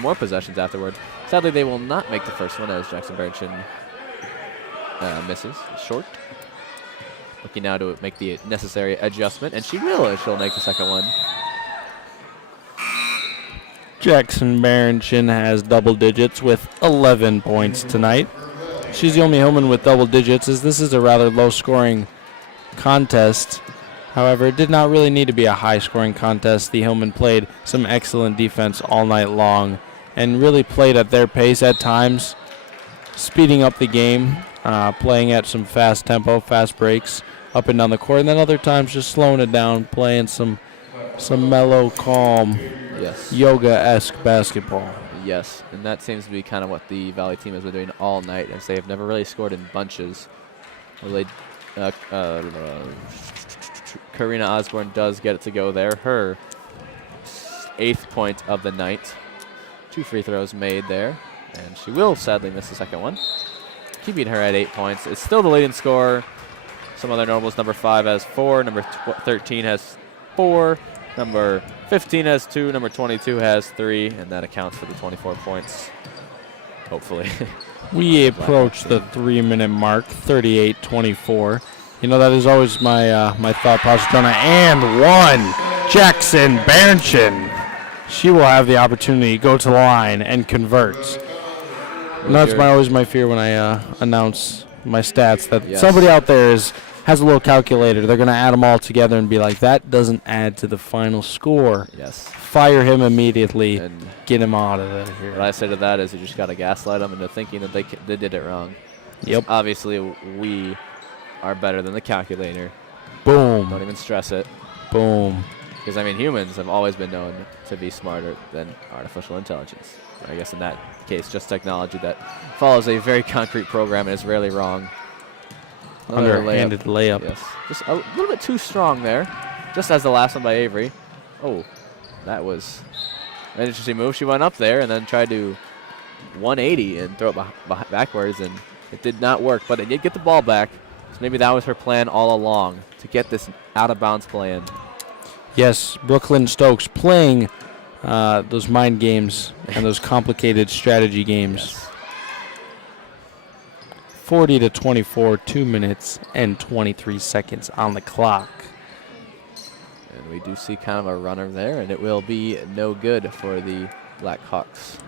more possessions afterwards. Sadly, they will not make the first one as Jackson Berenson misses short. Looking now to make the necessary adjustment, and she will. She'll make the second one. Jackson Berenson has double digits with 11 points tonight. She's the only Hillman with double digits, as this is a rather low-scoring contest. However, it did not really need to be a high-scoring contest. The Hillman played some excellent defense all night long and really played at their pace at times, speeding up the game, playing at some fast tempo, fast breaks up and down the court, and then other times just slowing it down, playing some mellow, calm, Yes. yoga-esque basketball. Yes, and that seems to be kind of what the Valley team has been doing all night, as they have never really scored in bunches. Well, Karina Osborne does get it to go there. Her 8th point of the night. 2 free throws made there, and she will sadly miss the second one. Keeping her at 8 points. It's still the leading scorer. Some other notables, number 5 has 4, number 13 has 4, number 15 has 2, number 22 has 3, and that accounts for the 24 points, hopefully. We approach the 3-minute mark, 38-24. You know, that is always my my thought process. Jonah. And one, Jackson Berenson. She will have the opportunity to go to the line and convert. And that's always my fear when I announce my stats, that Yes. somebody out there has a little calculator. They're going to add them all together and be like, that doesn't add to the final score. Yes. Fire him immediately. And Get him out of here. what I say to that is you just got to gaslight them into thinking that they did it wrong. Yep. Obviously, we are better than the calculator. Boom. Don't even stress it. Boom. Because, I mean, humans have always been known to be smarter than artificial intelligence. I guess in that case, just technology that follows a very concrete program and is rarely wrong. Another Underhanded layup. Yes. Just a little bit too strong there. Just as the last one by Avery. Oh, that was an interesting move. She went up there and then tried to 180 and throw it backwards, and it did not work. But it did get the ball back. So maybe that was her plan all along, to get this out-of-bounds play in. Yes, Brooklyn Stokes playing those mind games and those complicated strategy games. Yes. 40-24, 2 minutes and 23 seconds on the clock. And we do see kind of a runner there, and it will be no good for the Blackhawks.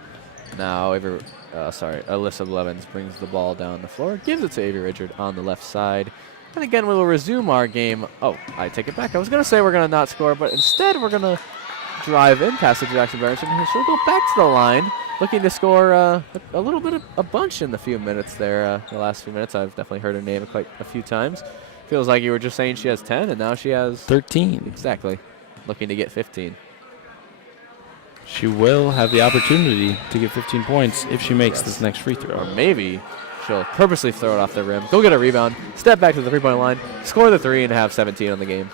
Now, Alyssa Blevins brings the ball down the floor, gives it to Avery Richard on the left side. And again, we will resume our game. Oh, I take it back. I was going to say we're going to not score, but instead we're going to drive in past the Jackson Barrison. She'll go back to the line, looking to score a little bit of a bunch in the few minutes there. The last few minutes, I've definitely heard her name quite a few times. Feels like you were just saying she has 10, and now she has 13. Exactly. Looking to get 15. She will have the opportunity to get 15 points if she makes this next free throw. Or maybe she'll purposely throw it off the rim, go get a rebound, step back to the three-point line, score the 3, and have 17 on the game.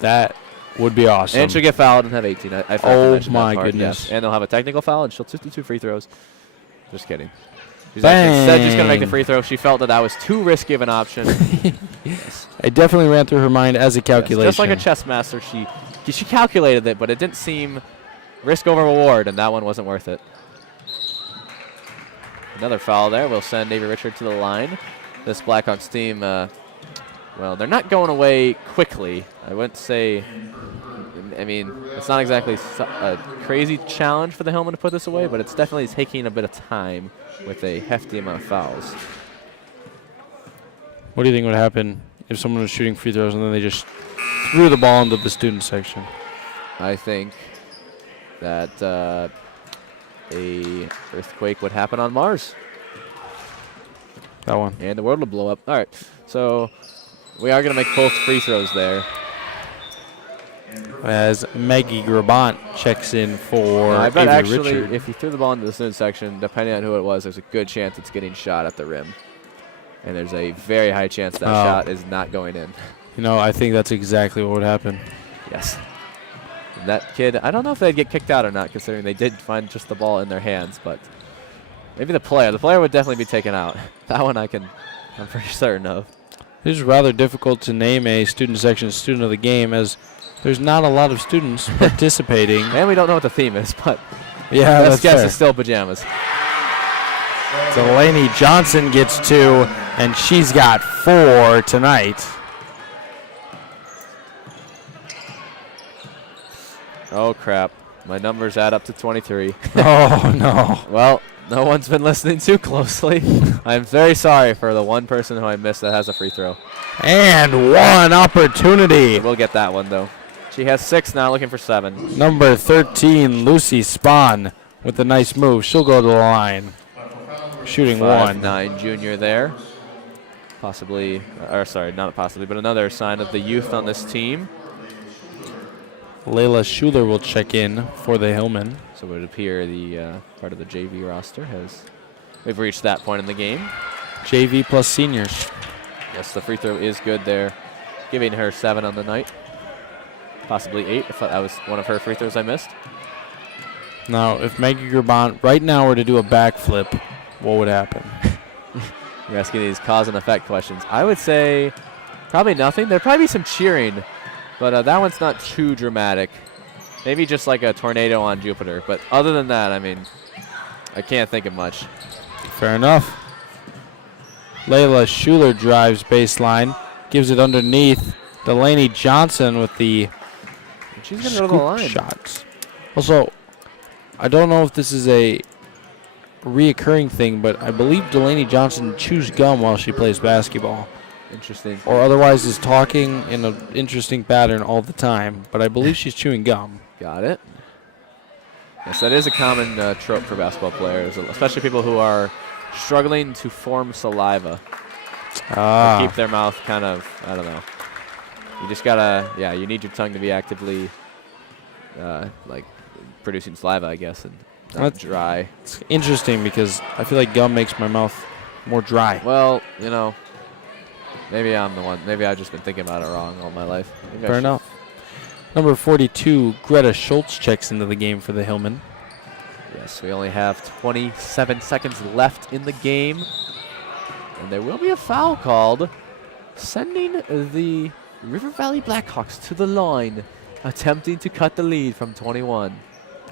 That would be awesome. And she'll get fouled and have 18. I forgot to Oh mention that my part, goodness. yes. And they'll have a technical foul, and she'll 52 free throws. Just kidding. She's actually said she's going to make the free throw. She felt that was too risky of an option. Yes. It definitely ran through her mind as a calculation. Yes, just like a chess master, she calculated it, but it didn't seem risk over reward, and that one wasn't worth it. Another foul there will send Avery Richard to the line. This Blackhawks team, well, they're not going away quickly. I wouldn't say, I mean, it's not exactly a crazy challenge for the Hillmen to put this away, but it's definitely taking a bit of time with a hefty amount of fouls. What do you think would happen if someone was shooting free throws and then they just threw the ball into the student section? I think that a earthquake would happen on Mars. That one. And the world would blow up. All right, so we are going to make both free throws there. As Maggie Grabant checks in for I bet Avery actually Richard. if you threw the ball into the student section, depending on who it was, there's a good chance it's getting shot at the rim. And there's a very high chance that shot is not going in. You know, I think that's exactly what would happen. Yes. And that kid, I don't know if they'd get kicked out or not, considering they did find just the ball in their hands, but maybe the player. The player would definitely be taken out. That one I'm pretty certain of. It is rather difficult to name a student section student of the game as there's not a lot of students participating. And we don't know what the theme is, but Yeah, best that's guess fair. is still pajamas. Delaney Johnson gets 2, and she's got 4 tonight. Oh, crap. My numbers add up to 23. Oh, no. Well, no one's been listening too closely. I'm very sorry for the one person who I missed that has a free throw. And one opportunity. We'll get that one, though. She has 6 now, looking for 7. Number 13, Lucy Spahn, with a nice move. She'll go to the line. Shooting 1. 5'9" junior there. Possibly, or sorry, not possibly, but another sign of the youth on this team. Layla Schuler will check in for the Hillmen. So it would appear the part of the JV roster we've reached that point in the game. JV plus seniors. Yes, the free throw is good there, giving her 7 on the night. Possibly 8 if that was one of her free throws I missed. Now, if Maggie Grabant right now were to do a backflip, what would happen? You're asking these cause and effect questions. I would say probably nothing. There'd probably be some cheering, but that one's not too dramatic. Maybe just like a tornado on Jupiter. But other than that, I mean, I can't think of much. Fair enough. Layla Schuler drives baseline, gives it underneath. Delaney Johnson with the She's going to go to the line. shots. Also, I don't know if this is a reoccurring thing, but I believe Delaney Johnson chews gum while she plays basketball. Interesting. Or otherwise is talking in an interesting pattern all the time. But I believe she's chewing gum. Got it. Yes, that is a common trope for basketball players, especially people who are struggling to form saliva. Or keep their mouth kind of, I don't know. You just gotta, you need your tongue to be actively, like, producing saliva, I guess, and not dry. It's interesting because I feel like gum makes my mouth more dry. Well, you know, maybe I'm the one. Maybe I've just been thinking about it wrong all my life. Maybe Fair enough. Number 42, Greta Schultz checks into the game for the Hillmen. Yes, we only have 27 seconds left in the game. And there will be a foul called, sending the River Valley Blackhawks to the line, attempting to cut the lead from 21.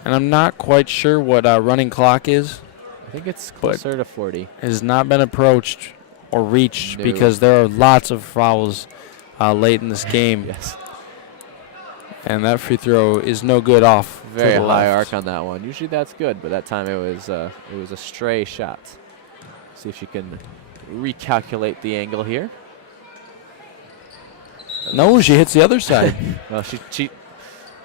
And I'm not quite sure what running clock is. I think it's closer to 40. It has not been approached or reached No. because there are lots of fouls late in this game. Yes. And that free throw is no good off. Very to the high left. arc on that one. Usually that's good, but that time it was a stray shot. See if she can recalculate the angle here. No, she hits the other side. Well, she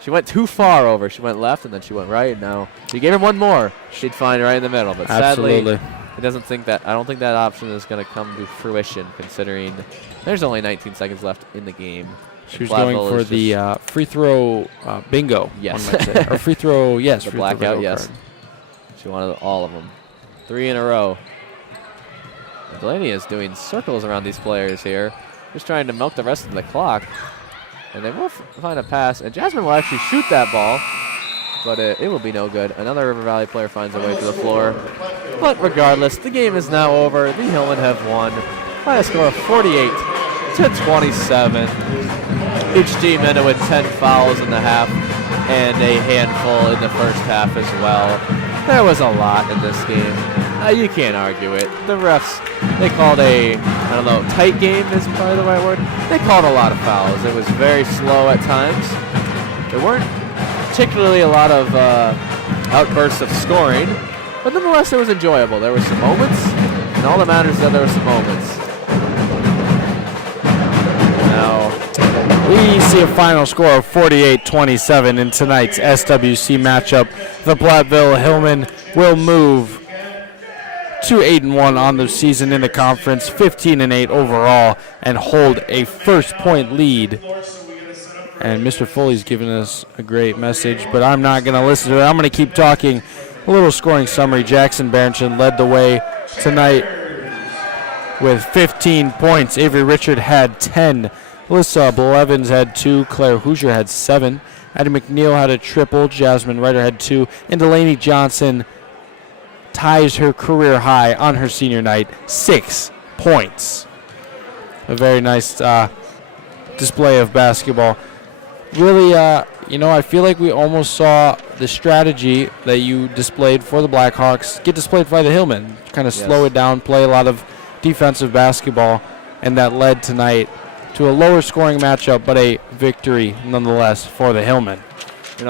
went too far over. She went left and then she went right. Now, if you gave him one more, she'd find right in the middle. But Absolutely. sadly, I don't think that option is going to come to fruition, considering there's only 19 seconds left in the game. She was Platteville going for is the free throw bingo. Yes. one might say. Or free throw, yes. the free throw blackout, bingo yes. card. She wanted all of them. 3 in a row. And Delaney is doing circles around these players here, just trying to milk the rest of the clock. And they will find a pass, and Jasmine will actually shoot that ball, but it will be no good. Another River Valley player finds a way to the floor. But regardless, the game is now over. The Hillmen have won by a score of 48-27. Each team ended with 10 fouls in the half and a handful in the first half as well. There was a lot in this game. You can't argue it. The refs, they called tight game is probably the right word. They called a lot of fouls. It was very slow at times. There weren't particularly a lot of outbursts of scoring, but nonetheless it was enjoyable. There were some moments, and all that matters is that there were some moments. Now, we see a final score of 48-27 in tonight's SWC matchup. The Platteville Hillmen will move to 8-1 on the season in the conference, 15-8 overall, and hold a first-point lead. And Mr. Foley's giving us a great message, but I'm not going to listen to it. I'm going to keep talking. A little scoring summary. Jackson Barrington led the way tonight with 15 points. Avery Richard had 10. Alyssa Blevins had 2. Claire Hoosier had 7. Addie McNeil had a triple. Jasmine Ryder had 2. And Delaney Johnson ties her career high on her senior night, 6 points. A very nice display of basketball. Really, I feel like we almost saw the strategy that you displayed for the Blackhawks get displayed by the Hillmen. Kind of slow it down, play a lot of defensive basketball, and that led tonight to a lower scoring matchup, but a victory nonetheless for the Hillmen.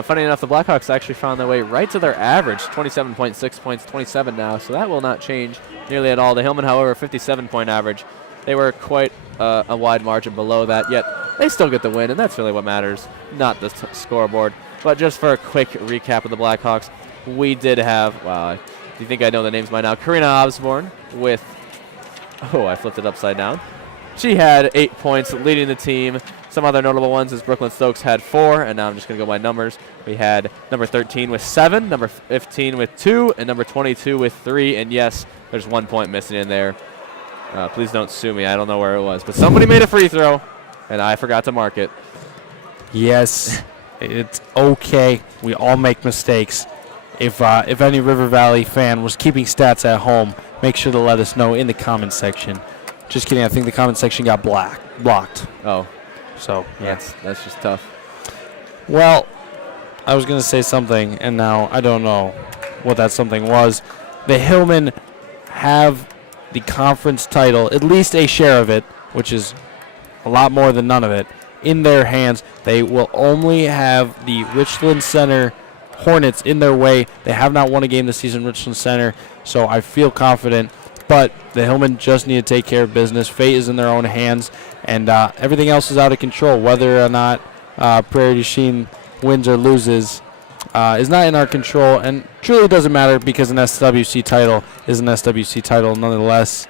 Funny enough, the Blackhawks actually found their way right to their average, 27.6 points, 27 now, so that will not change nearly at all. The Hillmen, however, 57-point average. They were quite a wide margin below that, yet they still get the win, and that's really what matters, not the scoreboard. But just for a quick recap of the Blackhawks, we did have, do you think I know the names by now? Karina Osborne with, I flipped it upside down. She had 8 points, leading the team. Some other notable ones is Brooklyn Stokes had 4, and now I'm just going to go by numbers. We had number 13 with 7, number 15 with 2, and number 22 with 3. And yes, there's 1 point missing in there. Please don't sue me. I don't know where it was. But somebody made a free throw, and I forgot to mark it. Yes, it's okay. We all make mistakes. If any River Valley fan was keeping stats at home, make sure to let us know in the comment section. Just kidding. I think the comment section got blocked. Oh. So, yeah. That's just tough. Well, I was going to say something, and now I don't know what that something was. The Hillmen have the conference title, at least a share of it, which is a lot more than none of it, in their hands. They will only have the Richland Center Hornets in their way. They have not won a game this season, Richland Center, so I feel confident. But the Hillmen just need to take care of business. Fate is in their own hands, and everything else is out of control. Whether or not Prairie du Chien wins or loses is not in our control, and truly doesn't matter because an SWC title is an SWC title nonetheless.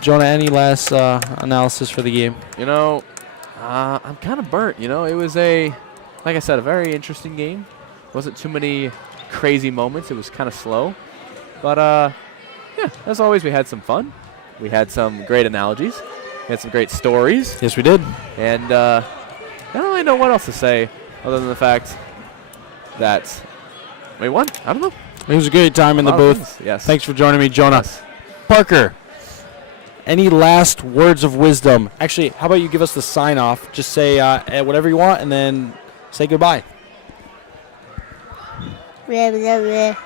Jonah, any last analysis for the game? I'm kind of burnt. It was like I said, a very interesting game. Wasn't too many crazy moments. It was kind of slow, but yeah, as always, we had some fun. We had some great analogies. We had some great stories. Yes, we did. And I don't really know what else to say other than the fact that we won. I don't know. It was a great time in the booth. Yes. Thanks for joining me, Jonah. Yes. Parker, any last words of wisdom? Actually, how about you give us the sign-off? Just say whatever you want and then say goodbye. Blah, blah, blah.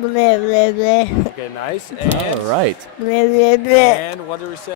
Blah, blah, blah. Okay, nice. All right. Blah, blah, blah. And what do we say?